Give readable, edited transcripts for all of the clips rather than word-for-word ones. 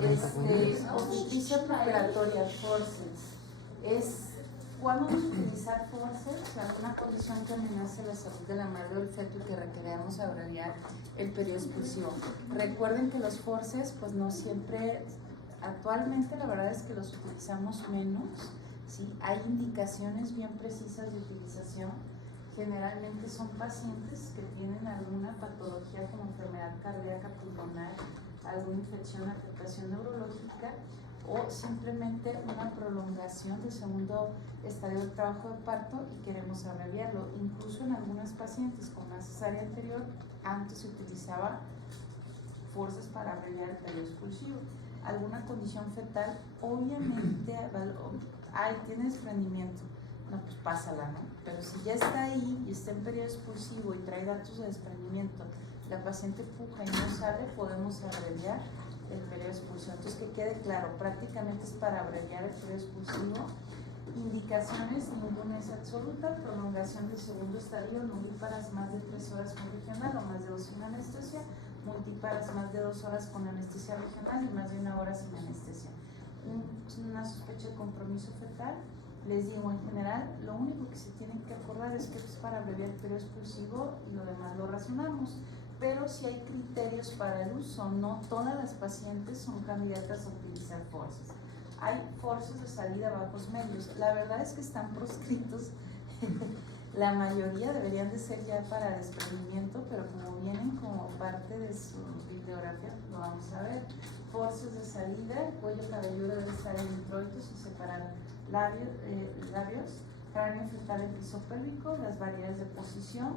Obstetricia preoperatoria, forceps. ¿Cuándo vamos a utilizar forceps? Alguna condición que amenace la salud de la madre o el feto y que requeramos abreviar el periodo expulsivo. Recuerden que los forceps, pues no siempre, actualmente la verdad es que los utilizamos menos, ¿sí? Hay indicaciones bien precisas de utilización. Generalmente son pacientes que tienen alguna patología como enfermedad cardíaca pulmonar, alguna infección, afectación neurológica o simplemente una prolongación del segundo estadio del trabajo de parto y queremos abreviarlo. Incluso en algunas pacientes con una cesárea anterior, antes se utilizaba forceps para abreviar el periodo expulsivo. Alguna condición fetal, obviamente, tiene desprendimiento. No, pues pásala, ¿no? Pero si ya está ahí y está en periodo expulsivo y trae datos de desprendimiento, la paciente puja y no sale, podemos abreviar el periodo expulsivo. Entonces, que quede claro, prácticamente es para abreviar el periodo expulsivo. Indicaciones, ninguna es absoluta. Prolongación del segundo estadio, nulíparas más de 3 horas con regional o más de 2 sin anestesia, multíparas más de 2 horas con anestesia regional y más de 1 hora sin anestesia. Una sospecha de compromiso fetal. Les digo, en general, lo único que se tienen que acordar es que es para abreviar el periodo expulsivo y lo demás lo razonamos. Pero si hay criterios para el uso, no todas las pacientes son candidatas a utilizar forceps. Hay forceps de salida bajos medios. La verdad es que están proscritos. La mayoría deberían de ser ya para desprendimiento, pero como vienen como parte de su bibliografía, lo vamos a ver. Forceps de salida, el cuello cabelludo debe estar en introitos y separar labios, cráneo fetal en piso pélvico, las variedades de posición,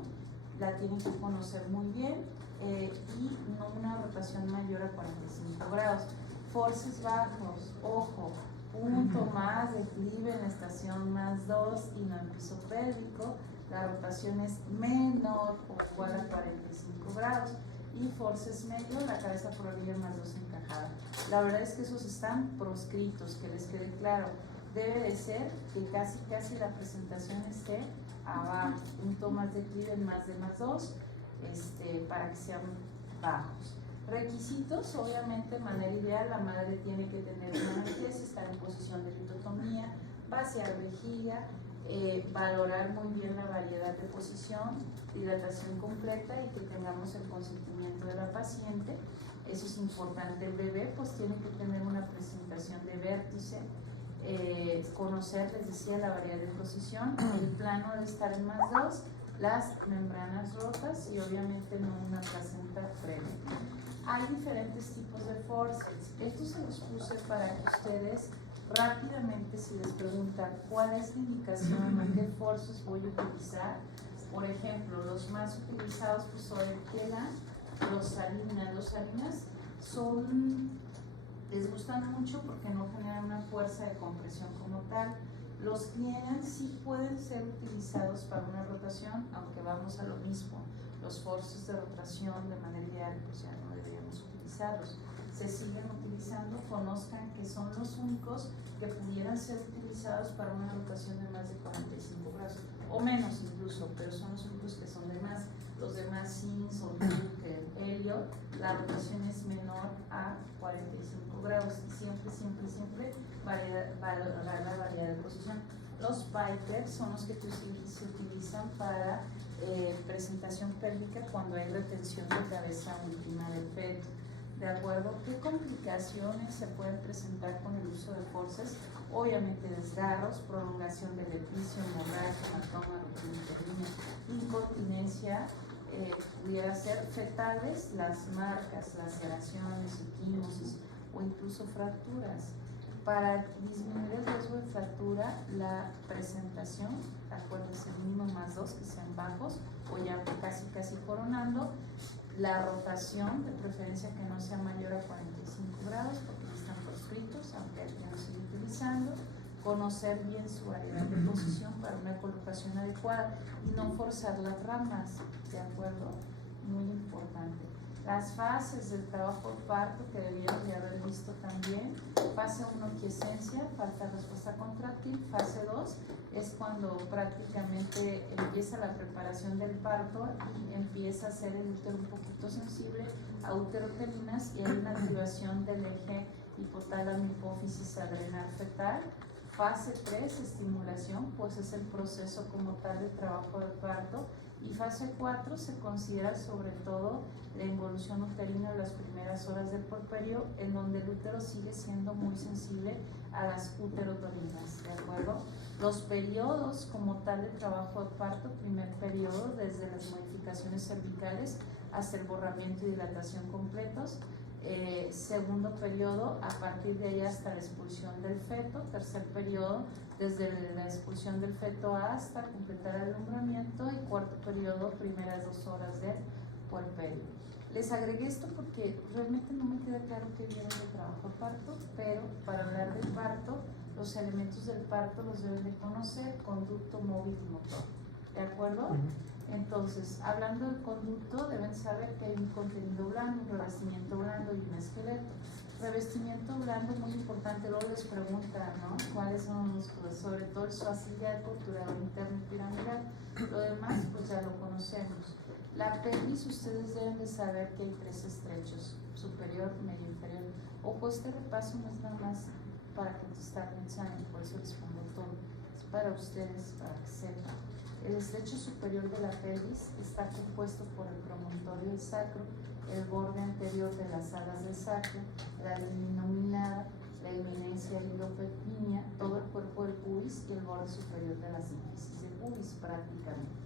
la tienen que conocer muy bien y no una rotación mayor a 45 grados. Forceps bajos, ojo, punto más declive en la estación más 2 y no en piso pélvico, la rotación es menor o igual a 45 grados. Y forceps medio, la cabeza por orilla más 2 encajada. La verdad es que esos están proscritos, que les quede claro. Debe de ser que casi la presentación esté abajo, punto más declive más de más 2, para que sean bajos. Requisitos, obviamente, de manera ideal, la madre tiene que tener una anestesia, estar en posición de litotomía, vaciar vejiga, valorar muy bien la variedad de posición, dilatación completa y que tengamos el consentimiento de la paciente. Eso es importante. El bebé pues tiene que tener una presentación de vértice, conocer, les decía, la variedad de posición, el plano debe estar en más 2, las membranas rotas y obviamente no una placenta previa. Hay diferentes tipos de forceps. Estos se los puse para que ustedes rápidamente, si les preguntan cuál es la indicación o qué forceps voy a utilizar, por ejemplo, los más utilizados pues son el Tela, los Salinas. Los Salinas les gustan mucho porque no generan una fuerza de compresión como tal. Los Clienan sí pueden ser utilizados para una rotación, aunque vamos a lo mismo. Los forceps de rotación de manera ideal pues ya no deberíamos utilizarlos. Se siguen utilizando, conozcan que son los únicos que pudieran ser utilizados para una rotación de más de 45 grados o menos incluso, pero son los únicos que son de más. Los demás Sims o Duke, Elliot, la rotación es menor a 45 grados y siempre valorar la variedad de posición. Los Piper son los que se utilizan para presentación pélvica cuando hay retención de cabeza última del feto. ¿De acuerdo? ¿Qué complicaciones se pueden presentar con el uso de forceps? Obviamente desgarros, prolongación del epicio, hemorragia, hematoma, ruptura, incontinencia, pudiera ser fetales, las marcas, laceraciones, equimosis o incluso fracturas. Para disminuir el riesgo de fractura, la presentación, acuérdense, mínimo más 2, que sean bajos o ya casi coronando. La rotación, de preferencia que no sea mayor a 45 grados, porque ya están proscritos, aunque hay que no sigue utilizando. Conocer bien su variedad de posición para una colocación adecuada y no forzar las ramas, ¿de acuerdo? Muy importante. Las fases del trabajo de parto que debieron de haber visto también. Fase 1, quiescencia, falta de respuesta contráctil. Fase 2 es cuando prácticamente empieza la preparación del parto y empieza a ser el útero un poquito sensible a uterotelinas y hay una activación del eje hipotálamo, hipófisis, adrenal fetal. Fase 3, estimulación, pues es el proceso como tal de trabajo del parto. Y fase 4 se considera sobre todo la involución uterina en las primeras horas del puerperio, en donde el útero sigue siendo muy sensible a las uterotoninas, ¿de acuerdo? Los periodos como tal de trabajo de parto: primer periodo desde las modificaciones cervicales hasta el borramiento y dilatación completos. Segundo periodo a partir de ahí hasta la expulsión del feto. Tercer periodo desde la expulsión del feto hasta completar el alumbramiento. Y cuarto periodo, primeras 2 horas del puerperio. Les agregué esto porque realmente no me queda claro qué viene de trabajo de parto, pero para hablar del parto, los elementos del parto los deben de conocer: conducto, móvil y motor, ¿de acuerdo? Entonces, hablando del conducto, deben saber que hay un contenido blando, un revestimiento blando y un esqueleto. Revestimiento blando, muy importante, luego les preguntan, ¿no?, cuáles son los, pues, sobre todo el soaciliar, obturador interno y piramidal. Lo demás, pues ya lo conocemos. La pelvis, ustedes deben de saber que hay 3 estrechos: superior, medio, inferior. Ojo, este repaso no es nada más para contestar un examen, por eso les pongo todo. Es para ustedes, para que sepan. El estrecho superior de la pelvis está compuesto por el promontorio del sacro, el borde anterior de las alas del sacro, la liminominada, la eminencia ligopepínea, todo el cuerpo del pubis y el borde superior de la sínfisis del pubis prácticamente.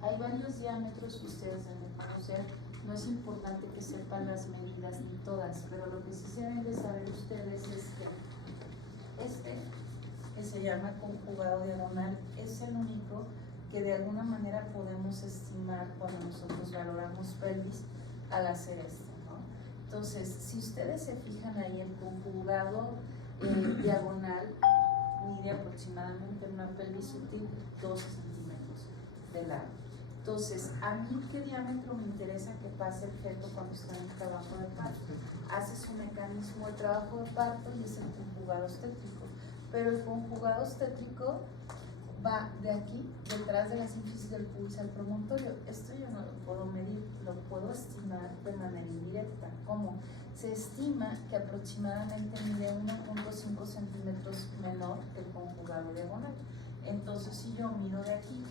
Hay varios diámetros que ustedes deben conocer. No es importante que sepan las medidas ni todas, pero lo que sí se deben de saber ustedes es que que se llama conjugado diagonal, es el único que de alguna manera podemos estimar cuando nosotros valoramos pelvis al hacer esto, ¿no? Entonces, si ustedes se fijan ahí, el conjugado diagonal mide aproximadamente en una pelvis útil 12 centímetros de largo. Entonces, a mí, ¿qué diámetro me interesa que pase el feto cuando está en el trabajo de parto? Hace su mecanismo de trabajo de parto y es el conjugado obstétrico. Pero el conjugado obstétrico va de aquí, detrás de la sínfisis del pubis al promontorio. Esto yo no lo puedo medir, lo puedo estimar de manera indirecta. ¿Cómo? Se estima que aproximadamente mide 1.5 centímetros menor que el conjugado diagonal. Entonces, si yo mido de aquí,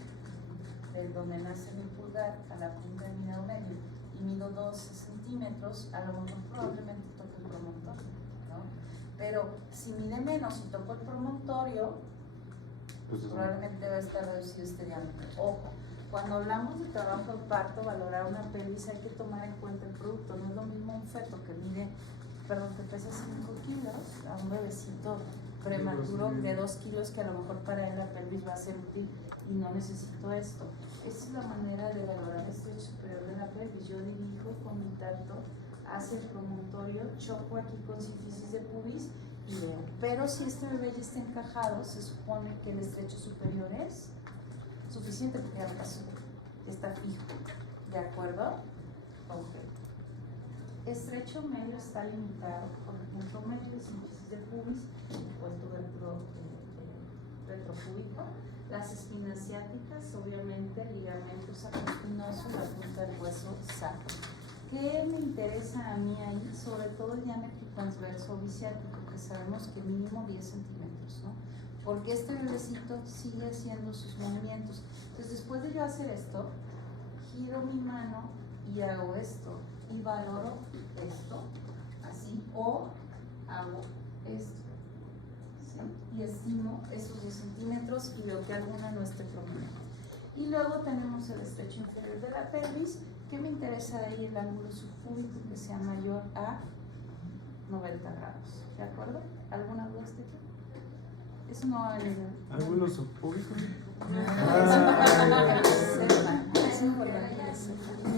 de donde nace mi pulgar a la punta de mi dedo medio, y mido 12 centímetros, a lo mejor probablemente toque el promontorio, ¿no? Pero si mide menos y toco el promontorio, pues probablemente va a estar reducido este diámetro. Ojo, cuando hablamos de trabajo de parto, valorar una pelvis, hay que tomar en cuenta el producto. No es lo mismo un feto que pesa 5 kilos a un bebecito prematuro de 2 kilos que a lo mejor para él la pelvis va a ser útil y no necesito esto. Esta es la manera de valorar el estrecho superior de la pelvis. Yo dirijo con mi tacto hacia el promontorio, choco aquí con sínfisis de pubis y veo. Pero si este bebé ya está encajado, se supone que el estrecho superior es suficiente porque ya pasó, está fijo. ¿De acuerdo? Ok. Estrecho medio está limitado por el punto medio, sínfisis de pubis o el tubérculo retropúbico. Las espinas ciáticas, obviamente, ligamento sacroespinoso, la punta del hueso sacro. ¿Qué me interesa a mí ahí? Sobre todo el diámetro transverso biciático, que sabemos que mínimo 10 centímetros, ¿no? Porque este bebecito sigue haciendo sus movimientos. Entonces, después de yo hacer esto, giro mi mano y hago esto, y valoro esto, así, o hago esto, ¿sí? Y estimo esos 10 centímetros y veo que alguna no esté prominente. Y luego tenemos el estrecho inferior de la pelvis. ¿Qué me interesa de ahí? El ángulo subpúbico que sea mayor a 90 grados. ¿De acuerdo? ¿Alguna duda, Estefan? Eso no va a venir. ¿Ángulo subpúbico? Es importante que sepan.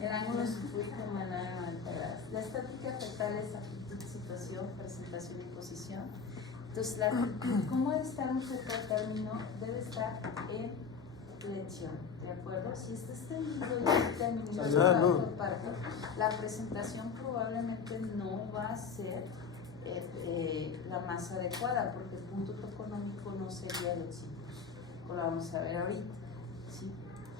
El ángulo subpúbico menor a 90 grados. La estática fetal es actitud, situación, presentación y posición. Entonces, la actitud, ¿cómo debe estar un feto a término? Debe estar en flexión, ¿de acuerdo? Si está extendido y terminó el trabajo de parto, la presentación probablemente no va a ser la más adecuada, porque el punto toconómico no sería el óxido. Lo vamos a ver ahorita, ¿sí?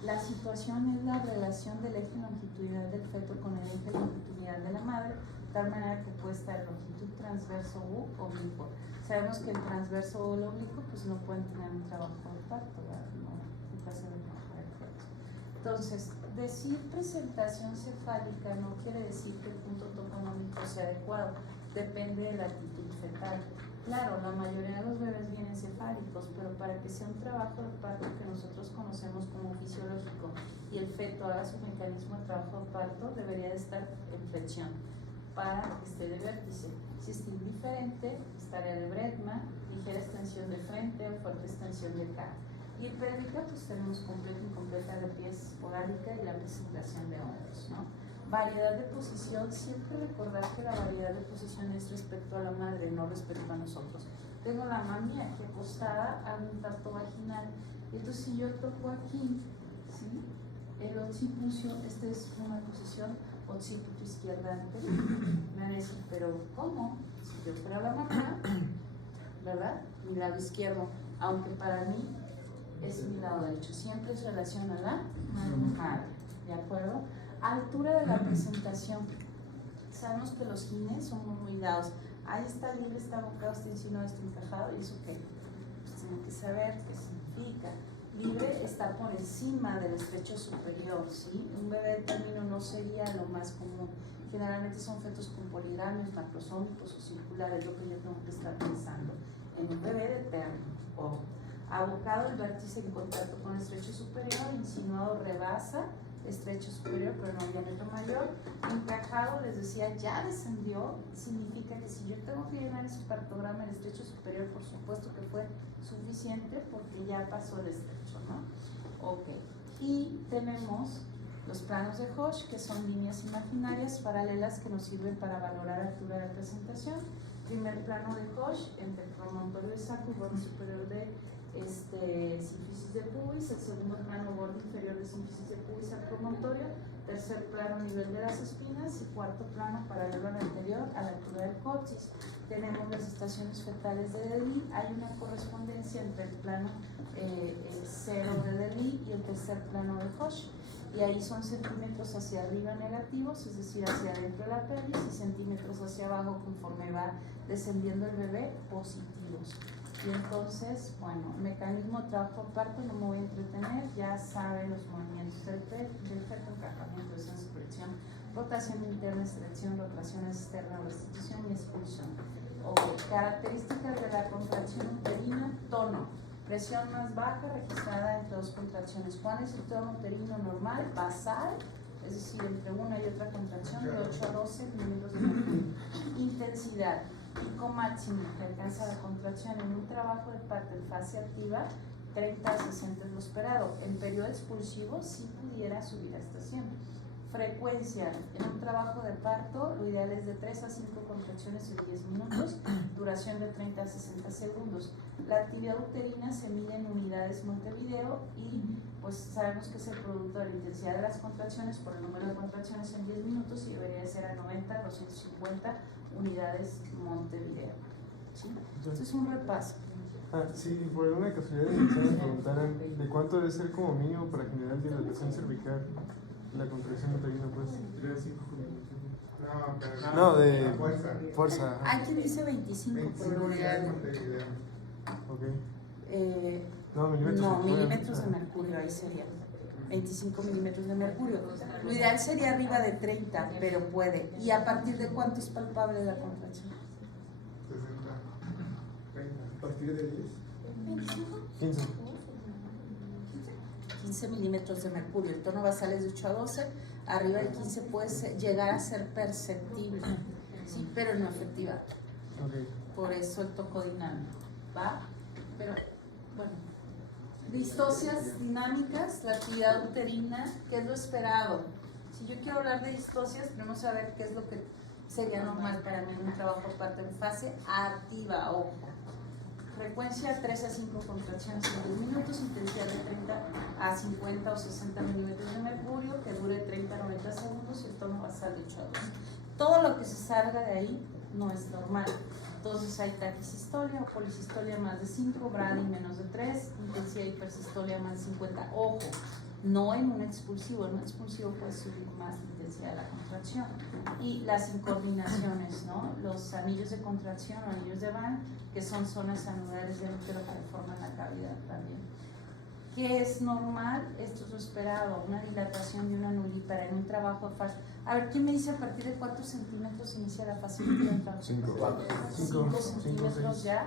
La situación es la relación del eje longitudinal del feto con el eje longitudinal de la madre, tal manera que puede estar longitud transverso u oblicuo. Sabemos que el transverso o el oblicuo pues no pueden tener un trabajo de parto, ¿verdad? No, nunca se ven perfecto. Entonces, decir presentación cefálica no quiere decir que el punto toponómico sea adecuado, depende de la actitud fetal. Claro, la mayoría de los bebés vienen cefálicos, pero para que sea un trabajo de parto que nosotros conocemos como fisiológico y el feto haga su mecanismo de trabajo de parto, debería de estar en flexión para que esté de vértice. Si está indiferente, estaría de bretma, ligera extensión de frente o fuerte extensión de cara. Y el pélvica, pues tenemos completa e incompleta de pies esporádica y la presentación de hombros, ¿no? Variedad de posición, siempre recordar que la variedad de posición es respecto a la madre, no respecto a nosotros. Tengo la mami aquí acostada a un parto vaginal, y entonces si yo toco aquí, ¿sí? El occipucio, esta es una posición occipito izquierdante, me van a decir, pero ¿cómo? Si yo fuera la mamá, ¿verdad? Mi lado izquierdo, aunque para mí es mi lado derecho, siempre es relación a la madre, ¿de acuerdo? Altura de la presentación. Sabemos que los gines son muy dados. Ahí está libre, está abocado, está insinuado, está encajado. ¿Y eso qué? Pues tienen que saber qué significa. Libre está por encima del estrecho superior, ¿sí? Un bebé de término no sería lo más común. Generalmente son fetos con poligramios, macrosómicos o circulares, lo que yo tengo que estar pensando. En un bebé de término. Ojo. Abocado el vértice en contacto con el estrecho superior, insinuado rebasa estrecho superior, pero no diámetro mayor. Encajado, les decía, ya descendió, significa que si yo tengo que llenar ese partograma el estrecho superior, por supuesto que fue suficiente porque ya pasó el estrecho, ¿no? Ok. Y tenemos los planos de Hoche, que son líneas imaginarias paralelas que nos sirven para valorar altura de presentación. Primer plano de Hoche entre el promontorio de sacro y borde superior de sínfisis de pubis, el segundo plano borde inferior de sínfisis de pubis al promontorio, tercer plano nivel de las espinas y cuarto plano paralelo al anterior a la altura del coxis. Tenemos las estaciones fetales de Delis, hay una correspondencia entre el plano cero de Delis y el tercer plano de Hoche, y ahí son centímetros hacia arriba negativos, es decir, hacia adentro de la pelvis, y centímetros hacia abajo conforme va descendiendo el bebé, positivos. Y entonces, bueno, mecanismo de trabajo parto, no me voy a entretener, ya saben los movimientos del feto, encajamiento, descenso, flexión, rotación interna, extracción, rotación externa, restitución y expulsión. Ok, características de la contracción uterina, tono, presión más baja registrada entre dos contracciones. ¿Cuál es el tono uterino normal? Basal, es decir, entre una y otra contracción de 8 a 12 milímetros de mercurio. Intensidad, pico máximo que alcanza la contracción en un trabajo de parto en fase activa, 30 a 60 es lo esperado. En periodo expulsivo sí pudiera subir hasta 100. Frecuencia, en un trabajo de parto, lo ideal es de 3 a 5 contracciones en 10 minutos, duración de 30 a 60 segundos. La actividad uterina se mide en unidades Montevideo y pues sabemos que es el producto de la intensidad de las contracciones por el número de contracciones en 10 minutos y debería de ser a 90 a 250 unidades Montevideo. ¿Sí? Esto es un repaso. Sí, por una casualidad me preguntaran de cuánto debe ser como mínimo para generar dilatación cervical la contracción uterina, pues. No, de fuerza. Hay quien dice 25, pero no, milímetros de mercurio, ahí sería 25 milímetros de mercurio. Lo ideal sería arriba de 30, pero puede. ¿Y a partir de cuánto es palpable la contracción? 60, 30. ¿A partir de 10? 15. 15 milímetros de mercurio. El tono basal es de 8 a 12. Arriba del 15 puede llegar a ser perceptible, sí, pero no efectiva. Okay. Por eso el toco dinámico, ¿va? Pero, bueno, distocias dinámicas, la actividad uterina, ¿qué es lo esperado? Si yo quiero hablar de distocias, tenemos que saber qué es lo que sería normal para mí en un trabajo parto en fase activa, ojo. Frecuencia 3 a 5 contracciones en 10 minutos, intensidad de 30 a 50 o 60 milímetros de mercurio, que dure 30 a 90 segundos y el tono basal de 8 a 12. Todo lo que se salga de ahí no es normal. Entonces hay taquisistolia o polisistolia más de 5, brady menos de 3, intensidad hipersistolia más de 50. Ojo, no en un expulsivo. En un expulsivo puede subir más la intensidad de la contracción. Y las incoordinaciones, ¿no? Los anillos de contracción o anillos de Van, que son zonas anulares del útero que forman la cavidad también. ¿Qué es normal? Esto es lo esperado, una dilatación de una nulípara en un trabajo de fase. A ver, ¿quién me dice a partir de cuántos centímetros inicia la fase de 5 centímetros ya?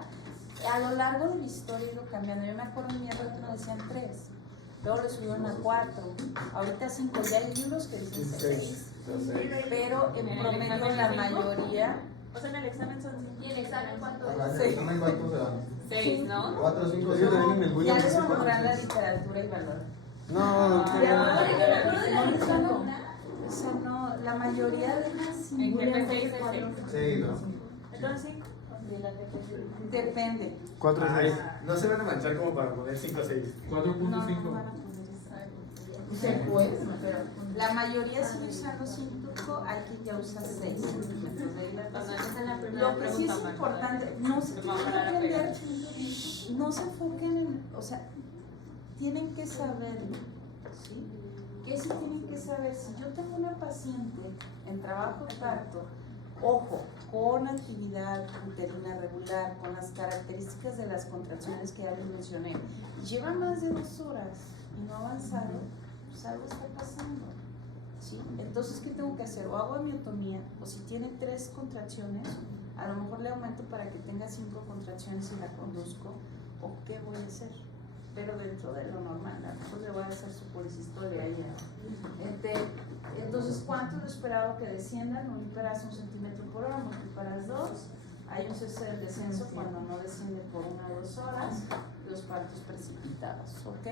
A lo largo de la historia ha ido cambiando. Yo me acuerdo en mi época nos decían 3, luego le subieron a 4, ahorita 5. Ya hay libros que dicen 6, pero en promedio la mayoría. O sea, en el examen son 5. ¿Y el examen cuánto? ¿Cuántos se dan? 6, ¿no? 4, 5, Sí, también en el William Ya les dice vamos a cuántos la es. literatura y valor. No, O sea, no, la mayoría de las En GP6 es 6, ¿no? Entonces 5. depende. 4 es Ay, 6. no se van a manchar como para poner 5 o 6. 4.5. No van a poder eso. Se puede, pero la mayoría sigue usando 5, alguien ya usa 6 centímetros de dilatación. Esa es la primera Lo que sí pregunta, es Marta. importante, no se tienen que aprender, no se enfoquen en, o sea, tienen que saber, ¿sí? ¿Qué sí tienen que saber? Si yo tengo una paciente en trabajo de parto, ojo, con actividad uterina regular, con las características de las contracciones que ya les mencioné, lleva más de 2 horas y no ha avanzado, pues algo está pasando, ¿sí? Entonces, ¿qué tengo que hacer? O hago amiotomía, o si tiene 3 contracciones, a lo mejor le aumento para que tenga 5 contracciones y la conduzco, o qué voy a hacer, pero dentro de lo normal, a lo mejor le voy a hacer su policistolia ahí. Entonces, ¿cuánto es lo esperado que desciendan? Nulíparas 1 centímetro por hora, multíparas 2, hay un cese del descenso cuando no desciende por 1 o 2 horas, los partos precipitados, ¿ok?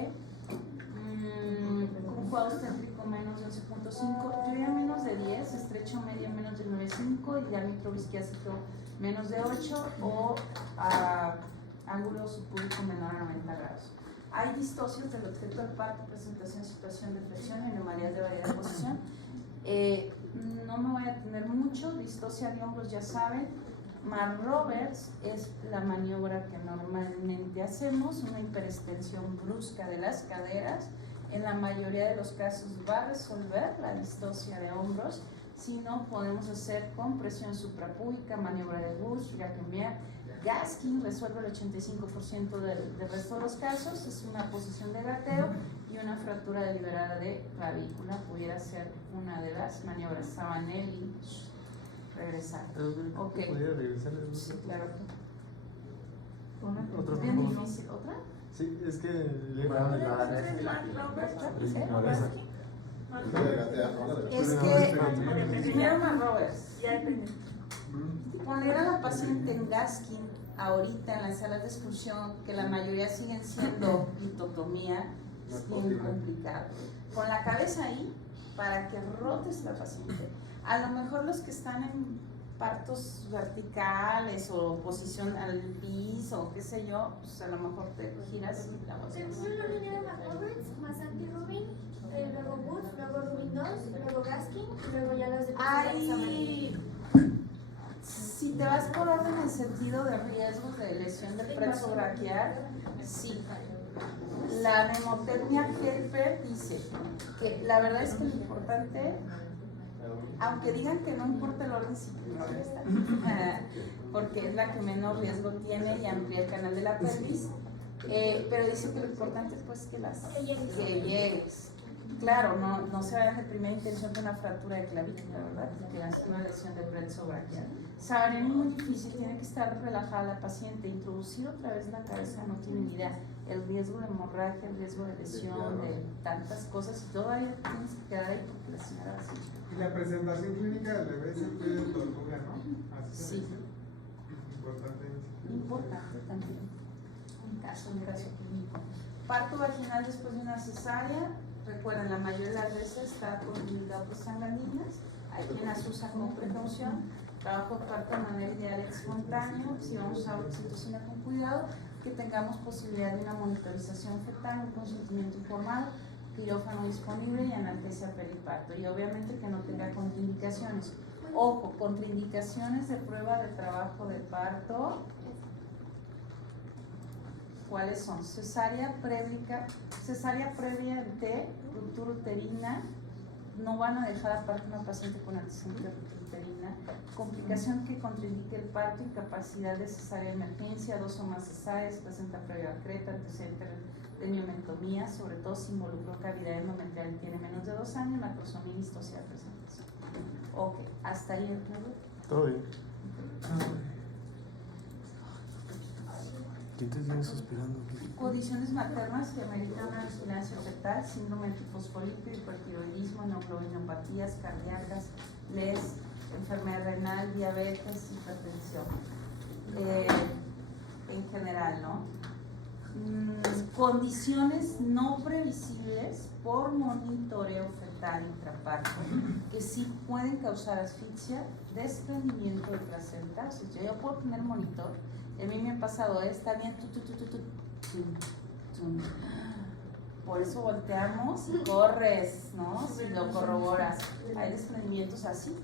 Un juego obstétrico menos de 11.5, teoría menos de 10, estrecho medio menos de 9.5 y diámetro visquiásico menos de 8 o ángulo subpúbico menor a 90 grados. Hay distocias del objeto del parto, presentación, situación de flexión, anomalías de variedad de posición. No me voy a tener mucho, distocia de hombros ya saben. Marrovers es la maniobra que normalmente hacemos, una hiperextensión brusca de las caderas. En la mayoría de los casos va a resolver la distocia de hombros. Si no, podemos hacer compresión suprapúbica, maniobra de Bush, Jacquemin. Gaskin resuelve el 85% del resto de los casos. Es una posición de gateo y una fractura deliberada de clavícula. Pudiera ser una de las maniobras. Sabanelli, regresar. Ok. ¿Podría regresar? Sí, claro que. Otro ¿Es bien punto. difícil? ¿Otra? Sí, es que le Es que primero Marrovers. Ya depende. Poner a la paciente en Gaskin ahorita en las salas de exclusión, que la mayoría siguen siendo litotomía, es bien complicado. Con la cabeza ahí, para que rotes la paciente. A lo mejor los que están en partos verticales o posición al piso, qué sé yo, pues a lo mejor te giras y la vas a Según la línea de McRoberts, más anti-Rubin, luego Booth, luego Rubin 2, luego Gaskin, y luego ya las de Hay, si te vas por orden en sentido de riesgos de lesión del plexo braquial, sí. La mnemotecnia Helper dice que la verdad es que lo importante, aunque digan que no importa el orden, sí, no está, porque es la que menos riesgo tiene y amplía el canal de la pelvis, pero dice que lo importante es pues que llegues. Claro, no se vayan de primera intención con una fractura de clavícula, ¿verdad? Que hace una lesión de plexo braquial. Saben, es muy difícil, tiene que estar relajada la paciente, introducir otra vez la cabeza no tiene ni idea. El riesgo de hemorragia, el riesgo de lesión, de tantas cosas, y todavía tienes que quedar ahí porque la señora va a seguir. Y la presentación clínica del bebé siempre es tortuga, ¿no? Así se Sí. dice. Importante. Importante también, un caso clínico. Parto vaginal después de una cesárea, recuerden, la mayoría de las veces está con dilatos sanguíneas, hay quien las usa con precaución, trabajo de parto de manera ideal espontáneo, si vamos a usar oxitocina con cuidado, que tengamos posibilidad de una monitorización fetal, un consentimiento informado, quirófano disponible y analgesia periparto, y obviamente que no tenga contraindicaciones. Ojo, contraindicaciones de prueba de trabajo de parto. ¿cuáles son? Cesárea previa ante ruptura uterina, no van a dejar aparte una paciente con antecedente de ruptura uterina, complicación que contraindique el parto, incapacidad de cesárea de emergencia, 2 o más cesáreas, placenta previa creta, antecedente de miomentomía, sobre todo si involucró cavidad endometrial y tiene menos de 2 años, macrosomía y histosia de presentación. Ok, hasta ahí, ¿no? Todo bien. ¿Quién te sigue suspirando? Condiciones maternas que ameritan una vigilancia fetal, síndrome antifosfolípido, hipertiroidismo, neumoglobulopatías cardíacas, LES, enfermedad renal, diabetes, hipertensión. En general, ¿no? Condiciones no previsibles por monitoreo fetal intraparto, que sí pueden causar asfixia, desprendimiento de placenta. O sea, yo puedo tener monitor, y a mí me ha pasado, está bien, por eso volteamos y corres, ¿no? Si lo corroboras. Hay desprendimientos así,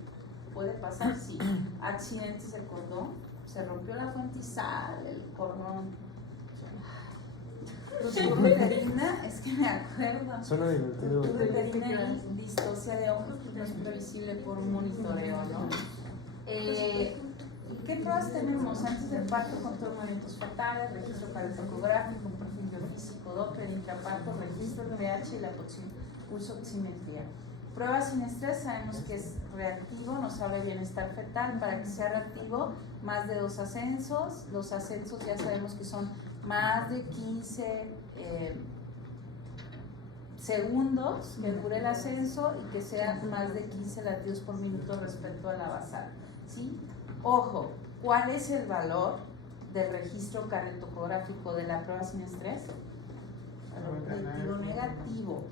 puede pasar, sí. Accidentes de cordón, se rompió la fuente y sale el cordón. Ruptura uterina, es que me acuerdo. Suena divertido. Ruptura uterina y distocia de ojos, que no es previsible por un monitoreo, ¿no? ¿Qué pruebas tenemos? Antes del parto, control de movimientos fetales, registro cardiográfico, un perfil biofísico, Doppler, intraparto, registro de pH y la pulso oximetría. Pruebas sin estrés, sabemos que es reactivo, nos habla de bienestar fetal. Para que sea reactivo, más de 2 ascensos. Los ascensos ya sabemos que son más de 15 segundos que dure el ascenso y que sean más de 15 latidos por minuto respecto a la basal, ¿sí? Ojo, ¿cuál es el valor del registro cardiotocográfico de la prueba sin estrés? Objetivo negativo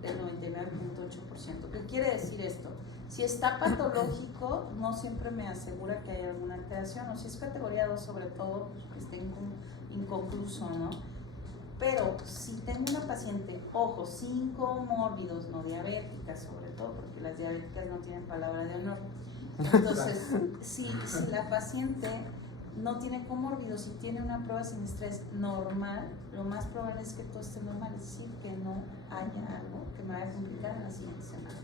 del 99.8%. ¿Qué quiere decir esto? Si está patológico, no siempre me asegura que hay alguna alteración, o si es categoría 2, sobre todo, que esté inconcluso, ¿no? Pero si tengo una paciente, ojo, sin comórbidos, no diabéticas, sobre todo, porque las diabéticas no tienen palabra de honor. Entonces, si la paciente no tiene comórbidos y tiene una prueba sin estrés normal, lo más probable es que todo esté normal, es decir, que no haya algo que me vaya a complicar en la siguiente semana.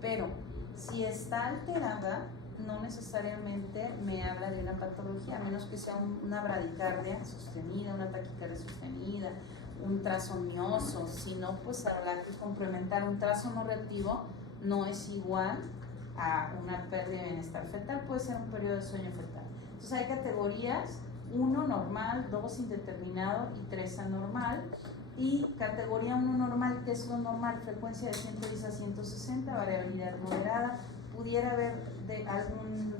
Pero si está alterada, no necesariamente me habla de una patología, a menos que sea una bradicardia sostenida, una taquicardia sostenida, un trazo mioso. Si no, pues habrá que complementar. Un trazo no reactivo no es igual a una pérdida de bienestar fetal, puede ser un periodo de sueño fetal. Entonces hay categorías: 1 normal, 2 indeterminado y 3 anormal. Y categoría 1 normal, que es lo normal, frecuencia de 110 a 160, variabilidad moderada. Pudiera haber algún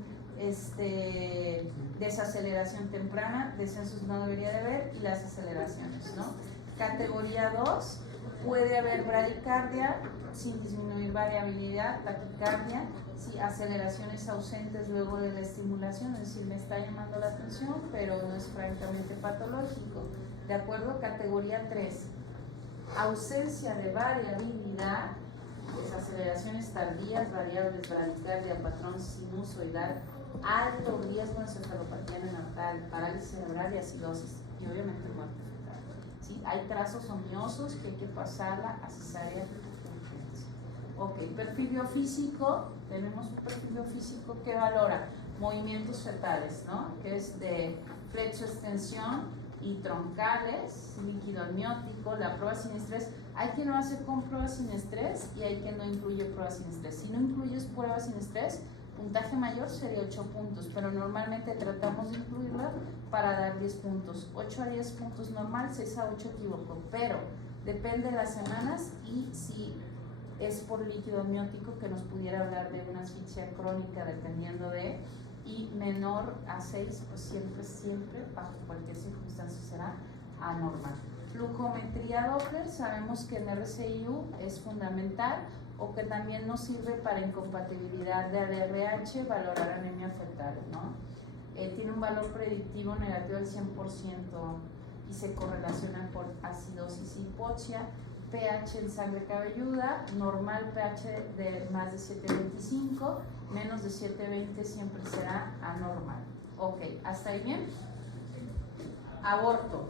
desaceleración temprana, descensos no debería de haber, y las aceleraciones, ¿no? Categoría 2, puede haber bradicardia sin disminuir variabilidad, taquicardia, sí, aceleraciones ausentes luego de la estimulación, es decir, me está llamando la atención, pero no es francamente patológico. ¿De acuerdo? Categoría 3, ausencia de variabilidad, desaceleraciones tardías, variables, bradicardia, patrón sinusoidal, alto riesgo de encefalopatía neonatal, parálisis cerebral y acidosis, y obviamente muerte fetal. ¿Sí? Hay trazos omiosos que hay que pasarla a cesárea de urgencia. Ok, perfil biofísico, tenemos un perfil biofísico que valora movimientos fetales, ¿no? Que es de flexoextensión y troncales, líquido amniótico, la prueba sin estrés. Hay quien lo hace con prueba sin estrés y hay quien no incluye prueba sin estrés. Si no incluyes prueba sin estrés, puntaje mayor sería 8 puntos, pero normalmente tratamos de incluirla para dar 10 puntos. 8 a 10 puntos normal, 6 a 8 equivoco, pero depende de las semanas y si es por líquido amniótico, que nos pudiera hablar de una asfixia crónica dependiendo de, y menor a 6, pues siempre, bajo cualquier circunstancia será anormal. Flujometría Doppler, sabemos que en RCIU es fundamental, o que también nos sirve para incompatibilidad de ADRH, valorar anemia fetal, ¿no? Tiene un valor predictivo negativo del 100% y se correlaciona por acidosis y hipoxia. pH en sangre cabelluda, normal pH de más de 7.25, menos de 7.20 siempre será anormal. Ok, ¿hasta ahí bien? Aborto.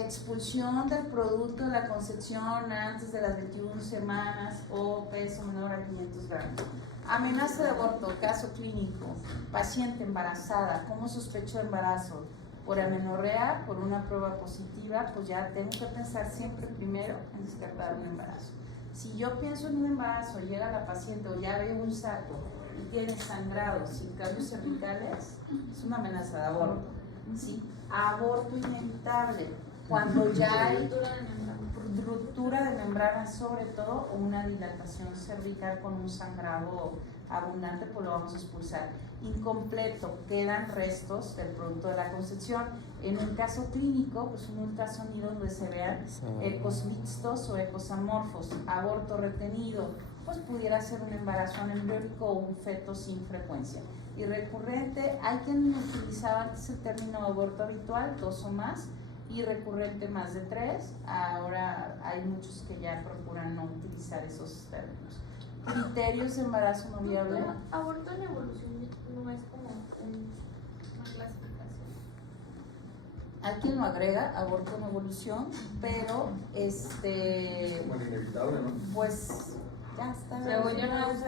expulsión del producto de la concepción antes de las 21 semanas o peso menor a 500 gramos. Amenaza de aborto, caso clínico, paciente embarazada, ¿cómo sospecho de embarazo? Por amenorrea, por una prueba positiva, pues ya tengo que pensar siempre primero en descartar un embarazo. Si yo pienso en un embarazo, llega la paciente o ya veo un saco y tiene sangrados sin cambios cervicales, es una amenaza de aborto. ¿Sí? Aborto inevitable, cuando ya hay ruptura de membrana sobre todo o una dilatación cervical con un sangrado abundante, pues lo vamos a expulsar. Incompleto, quedan restos del producto de la concepción. En un caso clínico, pues un ultrasonido donde se vean ecos mixtos o ecos amorfos. Aborto retenido, pues pudiera ser un embarazo anembriónico o un feto sin frecuencia. Y recurrente, hay quien utilizaba antes el término aborto habitual, 2 o más, y recurrente más de 3. Ahora hay muchos que ya procuran no utilizar esos términos. Criterios de embarazo no viable. Aborto en evolución no es como una clasificación. Hay quien lo agrega, aborto en evolución, pero Como el inevitable, ¿no? pues ya está. Según yo no es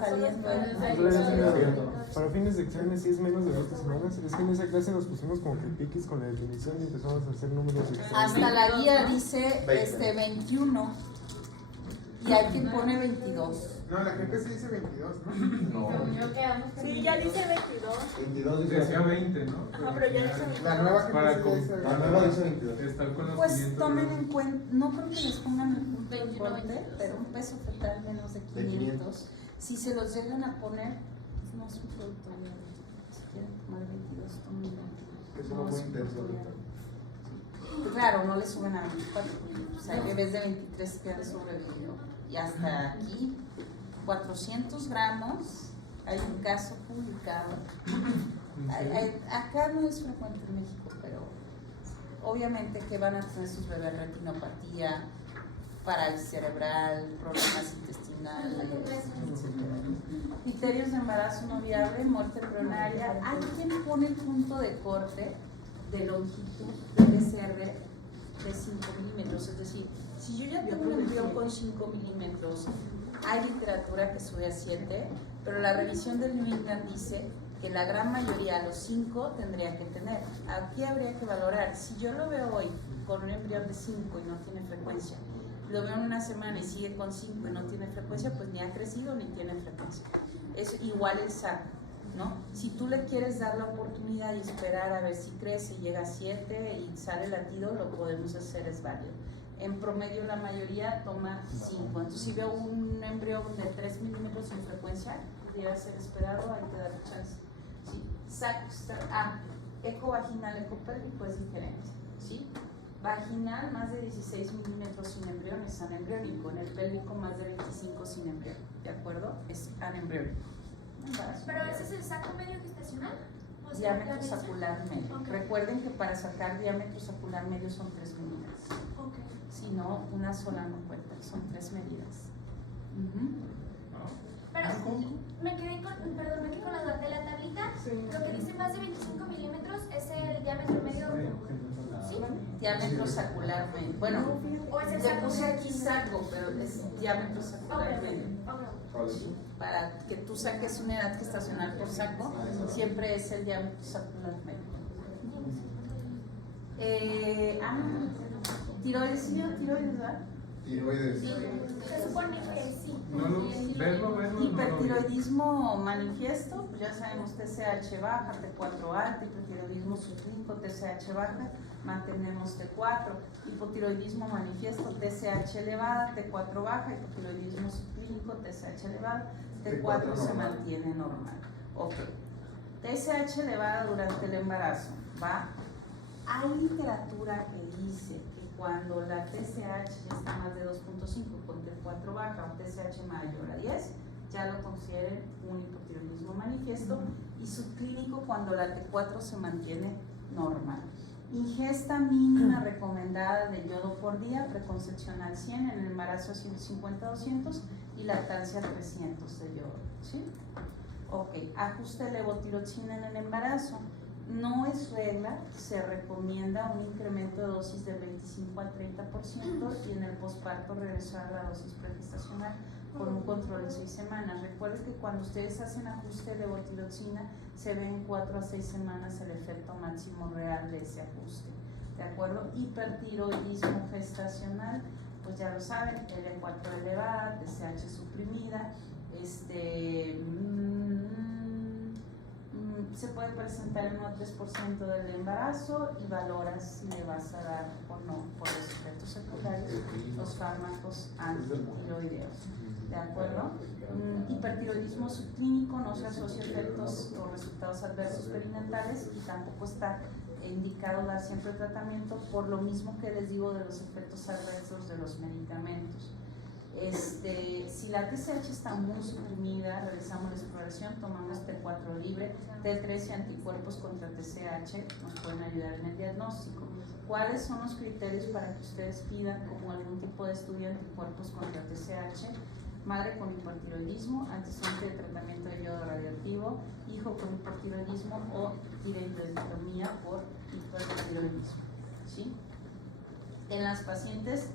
saliendo. Para fines de exámenes, si es menos de 20 semanas, es que en esa clase nos pusimos como que piquis con la definición y empezamos a hacer números extraños. Hasta la guía dice 21 y hay quien pone 22. No, la gente sí dice 22, ¿no? No. Yo quedamos con Sí, ya dice 22. 22 dice Decía 20, ¿no? Ajá, pero ya dice 22. La nueva gente Para sí con- dice La nueva dice 22. Estar con los Pues 500 tomen gramos. en cuenta, no creo que les pongan el punto de 21, corte, 22. pero un peso fetal menos de De 500. Si se los llegan a poner, pues no es un producto viable. Si quieren tomar 22, tomen 22. Es uno muy un intenso, producto ¿verdad? viable. Claro, no le suben a 24, o sea, bebés de 23 que han sobrevivido. Y hasta aquí, 400 gramos, hay un caso publicado. Acá no es frecuente en México, pero obviamente que van a tener sus bebés retinopatía, parálisis cerebral, problemas intestinales, etc. Criterios de embarazo no viable, muerte embrionaria. Hay quien pone el punto de corte de longitud, debe ser de 5 milímetros, es decir, si yo ya tengo un embrión con 5 milímetros, hay literatura que sube a 7, pero la revisión del New England dice que la gran mayoría a los 5 tendría que tener. Aquí habría que valorar, si yo lo veo hoy con un embrión de 5 y no tiene frecuencia, lo veo en una semana y sigue con 5 y no tiene frecuencia, pues ni ha crecido ni tiene frecuencia. Es igual el saco, ¿no? Si tú le quieres dar la oportunidad y esperar a ver si crece, llega a 7 y sale latido, lo podemos hacer, es válido. En promedio la mayoría toma 5. Entonces si veo un embrión de 3 milímetros sin frecuencia, pudiera ser esperado, hay que dar chance. ¿Sí? Eco vaginal, eco pélvico es diferente. ¿Sí? Vaginal más de 16 milímetros sin embrión es anembriónico. En el pélvico más de 25 sin embrión. ¿De acuerdo? Es anembriónico. Pero ese es el saco medio gestacional. ¿O sea, Diámetro la mesa? sacular medio. Ok. Recuerden que para sacar diámetro sacular medio son 3 milímetros. Ok. Si no, una sola no cuenta, son 3 medidas. Pero me quedé con la de la tablita. Lo que dice más de 25 milímetros es el diámetro medio. ¿Sí? Diámetro sacular medio. Bueno, O es el le saco puse medio. aquí saco, pero es diámetro sacular Ok, medio. ok. Sí, para que tú saques una edad gestacional por saco, siempre es el diámetro sacular medio. Tiroides, sí, tiroides, ¿verdad? Tiroides. Se supone que sí. No lo, verlo, Hipertiroidismo manifiesto, pues ya sabemos TSH baja, T4 alta, hipertiroidismo subclínico, TSH baja, mantenemos T4, hipotiroidismo manifiesto, TSH elevada, T4 baja, hipotiroidismo subclínico, TSH elevada, T4 se mantiene normal. Ok, TSH elevada durante el embarazo, ¿va? Hay literatura que dice que cuando la TSH ya está más de 2.5 con T4 baja o TSH mayor a 10, ya lo consideren un hipotiroidismo manifiesto y subclínico cuando la T4 se mantiene normal. Ingesta mínima recomendada de yodo por día, preconcepción al 100, en el embarazo 150-200 y lactancia 300 de yodo. ¿Sí? Ok, ajuste de levotiroxina en el embarazo. No es regla, se recomienda un incremento de dosis del 25 al 30% y en el posparto regresar a la dosis pregestacional con un control de 6 semanas. Recuerden que cuando ustedes hacen ajuste de levotiroxina se ve en 4 a 6 semanas el efecto máximo real de ese ajuste. ¿De acuerdo? Hipertiroidismo gestacional, pues ya lo saben, L4 elevada, TSH suprimida, se puede presentar en un 3% del embarazo y valoras si le vas a dar o no por los efectos secundarios los fármacos antitiroideos. ¿De acuerdo? Hipertiroidismo subclínico no se asocia a efectos o resultados adversos perinatales y tampoco está indicado dar siempre tratamiento por lo mismo que les digo de los efectos adversos de los medicamentos. Si la TSH está muy suprimida, realizamos la exploración, tomamos T4 libre, T3 y anticuerpos contra TSH nos pueden ayudar en el diagnóstico. ¿Cuáles son los criterios para que ustedes pidan como algún tipo de estudio de anticuerpos contra TSH? Madre con hipertiroidismo, antecedente de tratamiento de yodo radioactivo, hijo con hipertiroidismo o tiroidoectomía por hipertiroidismo. ¿Sí? En las pacientes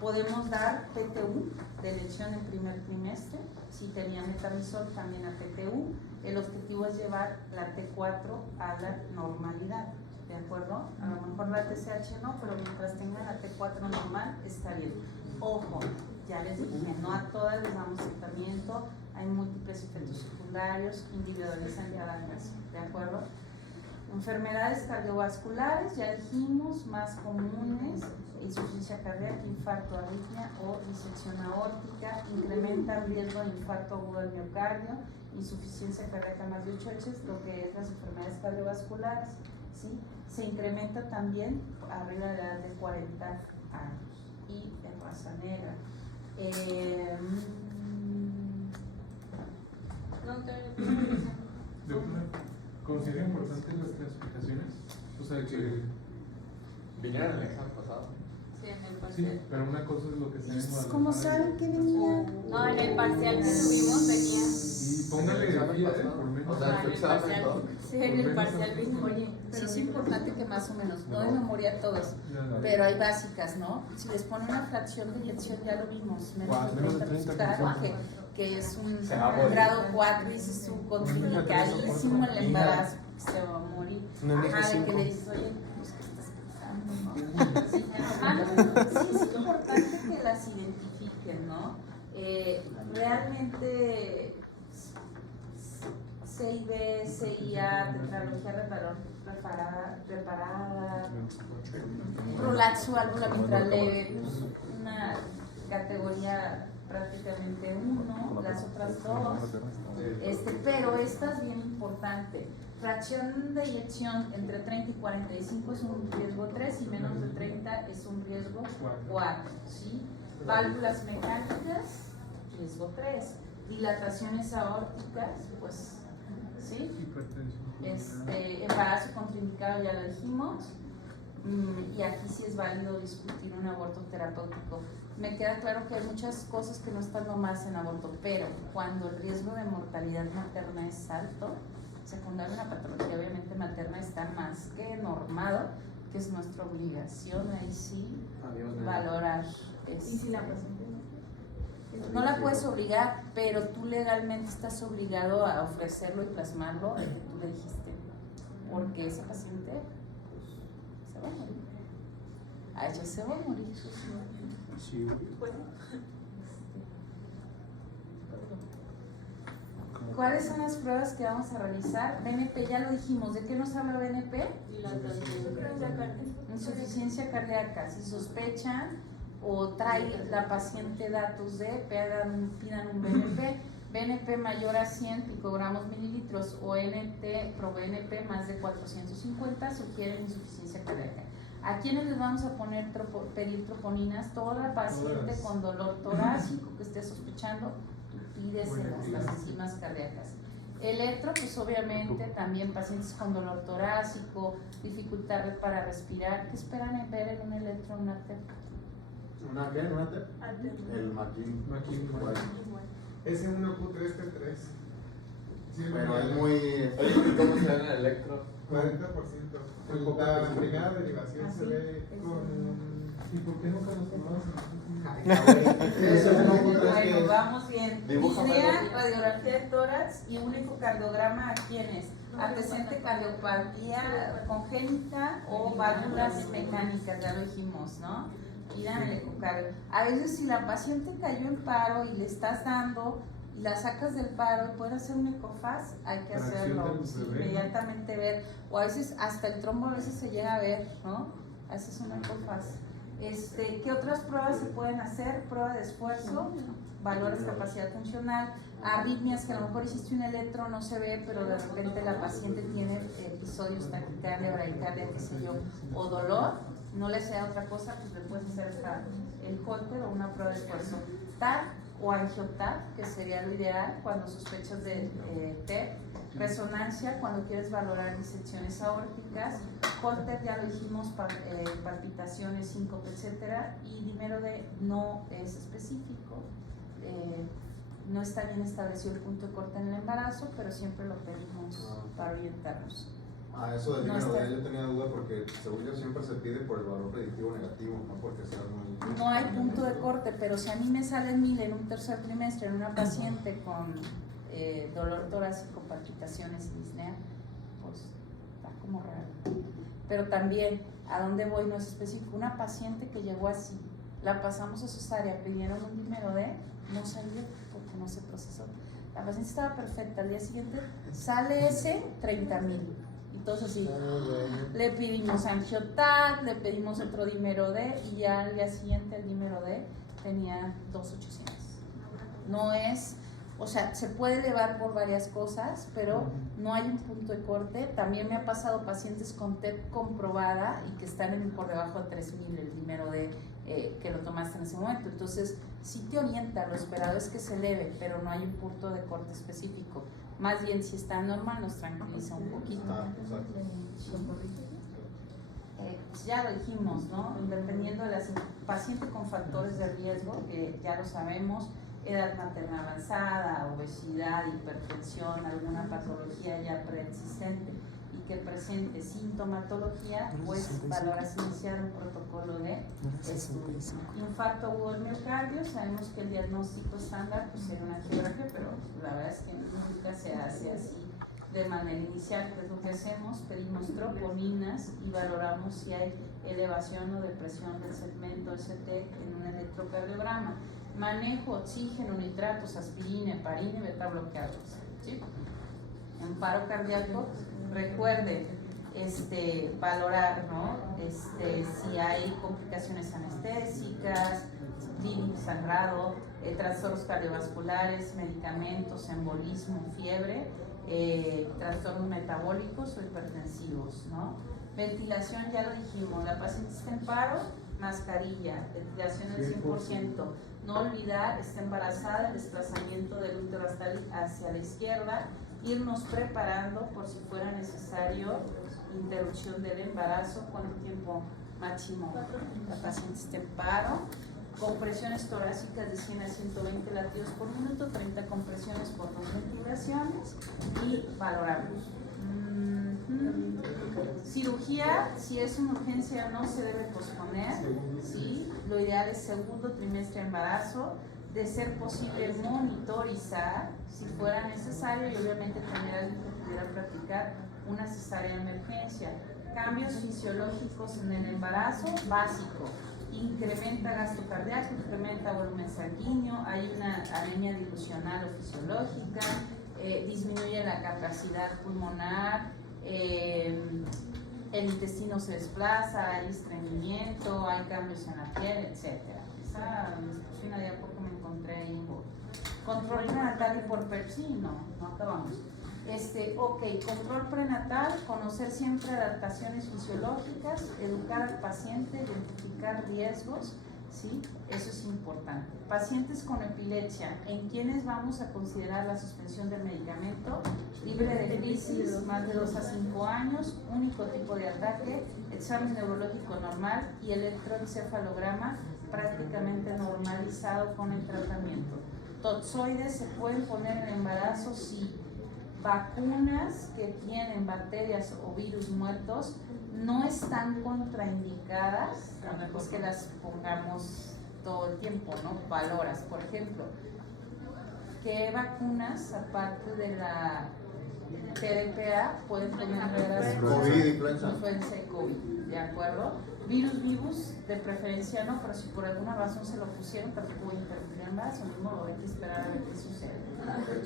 podemos dar PTU de elección en primer trimestre. Si tenía metamizol, también a PTU. El objetivo es llevar la T4 a la normalidad. ¿De acuerdo? A lo mejor la TSH no, pero mientras tengan la T4 normal, está bien. Ojo, ya les dije, no a todas les damos tratamiento, hay múltiples efectos secundarios, individualizan cada caso. ¿De acuerdo? Enfermedades cardiovasculares, ya dijimos, más comunes, insuficiencia cardíaca, infarto, arritmia o disección aórtica, incrementa el riesgo de infarto agudo del miocardio, insuficiencia cardíaca más de 8 Hz, lo que es las enfermedades cardiovasculares, ¿sí? Se incrementa también arriba de la edad de 40 años y en raza negra. ¿Considera importantes las clasificaciones? O sea, que ¿Vinieron en el examen pasado? Sí, en el sí, parcial. pero una cosa es lo que está en Guadalajara. ¿Cómo saben que venía? No, en el parcial que tuvimos venía. Y póngale guía, por menos. O sea, Ah, tu en el examen, parcial. ¿no? Sí, en el parcial vino. Oye, Sí, es importante que más o menos, no de memoria todos, pero hay básicas, ¿no? Si les pone una fracción de eyección, ya lo vimos, menos de 30%, claro, que es un Se va a morir. grado 4 y es su contraindicadísimo el embarazo, se va a morir. Una hija Ajá, de que 5. le dices, oye, pues, ¿qué estás pensando, no? Sí, ajá, sí, es importante que las identifiquen, ¿no? Realmente CIB, CIA, tetralogía reparada, prolapso válvula mitral leve, pues una categoría prácticamente 1, las otras 2, pero esta es bien importante. Fracción de eyección entre 30 y 45 es un riesgo 3 y menos de 30 es un riesgo 4, ¿sí? Válvulas mecánicas, riesgo 3. Dilataciones aórticas, pues, ¿sí? Embarazo contraindicado, ya lo dijimos. Y aquí sí es válido discutir un aborto terapéutico. Me queda claro que hay muchas cosas que no están nomás en aborto, pero cuando el riesgo de mortalidad materna es alto, secundario a una patología obviamente materna, está más que normado, que es nuestra obligación ahí sí valorar. ¿y si la paciente No la puedes obligar, pero tú legalmente estás obligado a ofrecerlo y plasmarlo el que tú le dijiste, porque esa paciente pues, se va a morir. A ella se va a morir. Sí. ¿Cuáles son las pruebas que vamos a realizar? BNP, ya lo dijimos. ¿De qué nos habla BNP? Insuficiencia cardíaca. Si sospechan o trae la paciente datos de, pidan un BNP. BNP mayor a 100 picogramos mililitros o NT pro BNP más de 450 sugieren insuficiencia cardíaca. ¿A quiénes les vamos a pedir troponinas? Toda paciente con dolor torácico que esté sospechando, pídeselas, las enzimas cardíacas. Electro, pues obviamente también pacientes con dolor torácico, dificultad para respirar. ¿Qué esperan ver en un electro, una TEP? ¿Una qué? ¿Una TEP? El McKinney. McKinney. Guay. S1Q3T3. Pero es muy. Oye, ¿y cómo se dan el electro? 40%. La primera derivación se ve con. ¿Y por qué nunca nos tomamos? Eso es un punto, es Bueno, que. vamos bien. Dibújame. Tendría radiografía de tórax y un ecocardiograma a quienes antecedente cardiopatía congénita o válvulas mecánicas, ya lo dijimos, ¿no? Y dan el ecocardio. A veces si la paciente cayó en paro y le estás dando y la sacas del paro y puede hacer un ecofaz, hay que Tracción hacerlo, del sí, bebé, ¿no? inmediatamente ver, o a veces hasta el trombo a veces se llega a ver, ¿no? Haces un ecofaz. ¿Qué otras pruebas se pueden hacer? Prueba de esfuerzo, valores de capacidad funcional, arritmias que a lo mejor hiciste un electro, no se ve, pero de repente la paciente tiene episodios taquicardia, bradicardia, qué sé yo, o dolor, no le sea otra cosa, pues le puedes hacer hasta el Holter o una prueba de esfuerzo. TAC o angioTAC, que sería lo ideal cuando sospechas de TEP, resonancia cuando quieres valorar disecciones aórticas, Holter ya lo dijimos, palpitaciones, síncope, etcétera, y dímero D no es específico, no está bien establecido el punto de corte en el embarazo, pero siempre lo pedimos para orientarnos. Eso del No número está. D yo tenía duda porque según yo siempre se pide por el valor predictivo negativo, no porque sea muy. No hay punto de corte, pero si a mí me sale 1000 en un tercer trimestre en una paciente con dolor torácico, palpitaciones y disnea, pues está como raro. Pero también, ¿a dónde voy? No es específico. Una paciente que llegó así, la pasamos a cesárea, pidieron un dímero D, no salió porque no se procesó. La paciente estaba perfecta, al día siguiente sale ese 30,000. Entonces sí, le pedimos angioTAC, le pedimos otro dímero D y ya al día siguiente el dímero D tenía 2,800. No es, o sea, se puede elevar por varias cosas, pero no hay un punto de corte. También me ha pasado pacientes con TEP comprobada y que están por debajo de 3,000 el dímero D que lo tomaste en ese momento. Entonces, sí te orienta, lo esperado es que se eleve, pero no hay un punto de corte específico. Más bien, si está normal, nos tranquiliza un poquito. Pues ya lo dijimos, ¿no? Dependiendo de la paciente con factores de riesgo, que ya lo sabemos, edad materna avanzada, obesidad, hipertensión, alguna patología ya preexistente y que presente sintomatología, pues valoras iniciar un protocolo de estudio. Infarto agudo del miocardio, sabemos que el diagnóstico estándar pues sería una angiografía, pero la verdad es que nunca se hace así de manera inicial, que es lo que hacemos, pedimos troponinas y valoramos si hay elevación o depresión del segmento ST en un electrocardiograma. Manejo oxígeno, nitratos, aspirina, heparina y beta bloqueadores, ¿sí? En paro cardíaco, recuerden valorar, ¿no? Si hay complicaciones anestésicas, clínico sangrado, trastornos cardiovasculares, medicamentos, embolismo, fiebre, trastornos metabólicos o hipertensivos, ¿no? Ventilación, ya lo dijimos, la paciente está en paro, mascarilla, ventilación del 100%. No olvidar, está embarazada, el desplazamiento del útero hacia la izquierda, irnos preparando por si fuera necesario interrupción del embarazo, cuánto tiempo máximo la paciente está en paro, compresiones torácicas de 100 a 120 latidos por minuto, 30 compresiones por 2 ventilaciones y valoramos. Cirugía, si es una urgencia no se debe posponer, ¿sí? Lo ideal es segundo trimestre de embarazo, de ser posible monitorizar si fuera necesario y obviamente tener alguien que pudiera practicar una cesárea de emergencia. Cambios fisiológicos en el embarazo, básico, incrementa gasto cardíaco, incrementa volumen sanguíneo, hay una anemia dilucional o fisiológica, disminuye la capacidad pulmonar, el intestino se desplaza, hay estreñimiento, hay cambios en la piel, etc. Esa discusión de a poco me encontré ahí un poco. Control prenatal y por Pepsi, no acabamos. Control prenatal, conocer siempre adaptaciones fisiológicas, educar al paciente, identificar riesgos, ¿sí? Eso es importante. Pacientes con epilepsia, ¿en quiénes vamos a considerar la suspensión del medicamento? Libre de crisis, más de 2 a 5 años, único tipo de ataque, examen neurológico normal y electroencefalograma prácticamente normalizado con el tratamiento. Toxoides se pueden poner en embarazo, sí. vacunas que tienen bacterias o virus muertos no están contraindicadas, a menos que las pongamos todo el tiempo, ¿no? Valoras, por ejemplo, ¿qué vacunas, aparte de la TDPA, pueden poner barreras? COVID, influenza. Influenza y COVID, ¿de acuerdo? Virus vivus, de preferencia no, pero si por alguna razón se lo pusieron, tampoco voy a interrumpir el embarazo, mismo lo hay que esperar a ver qué sucede.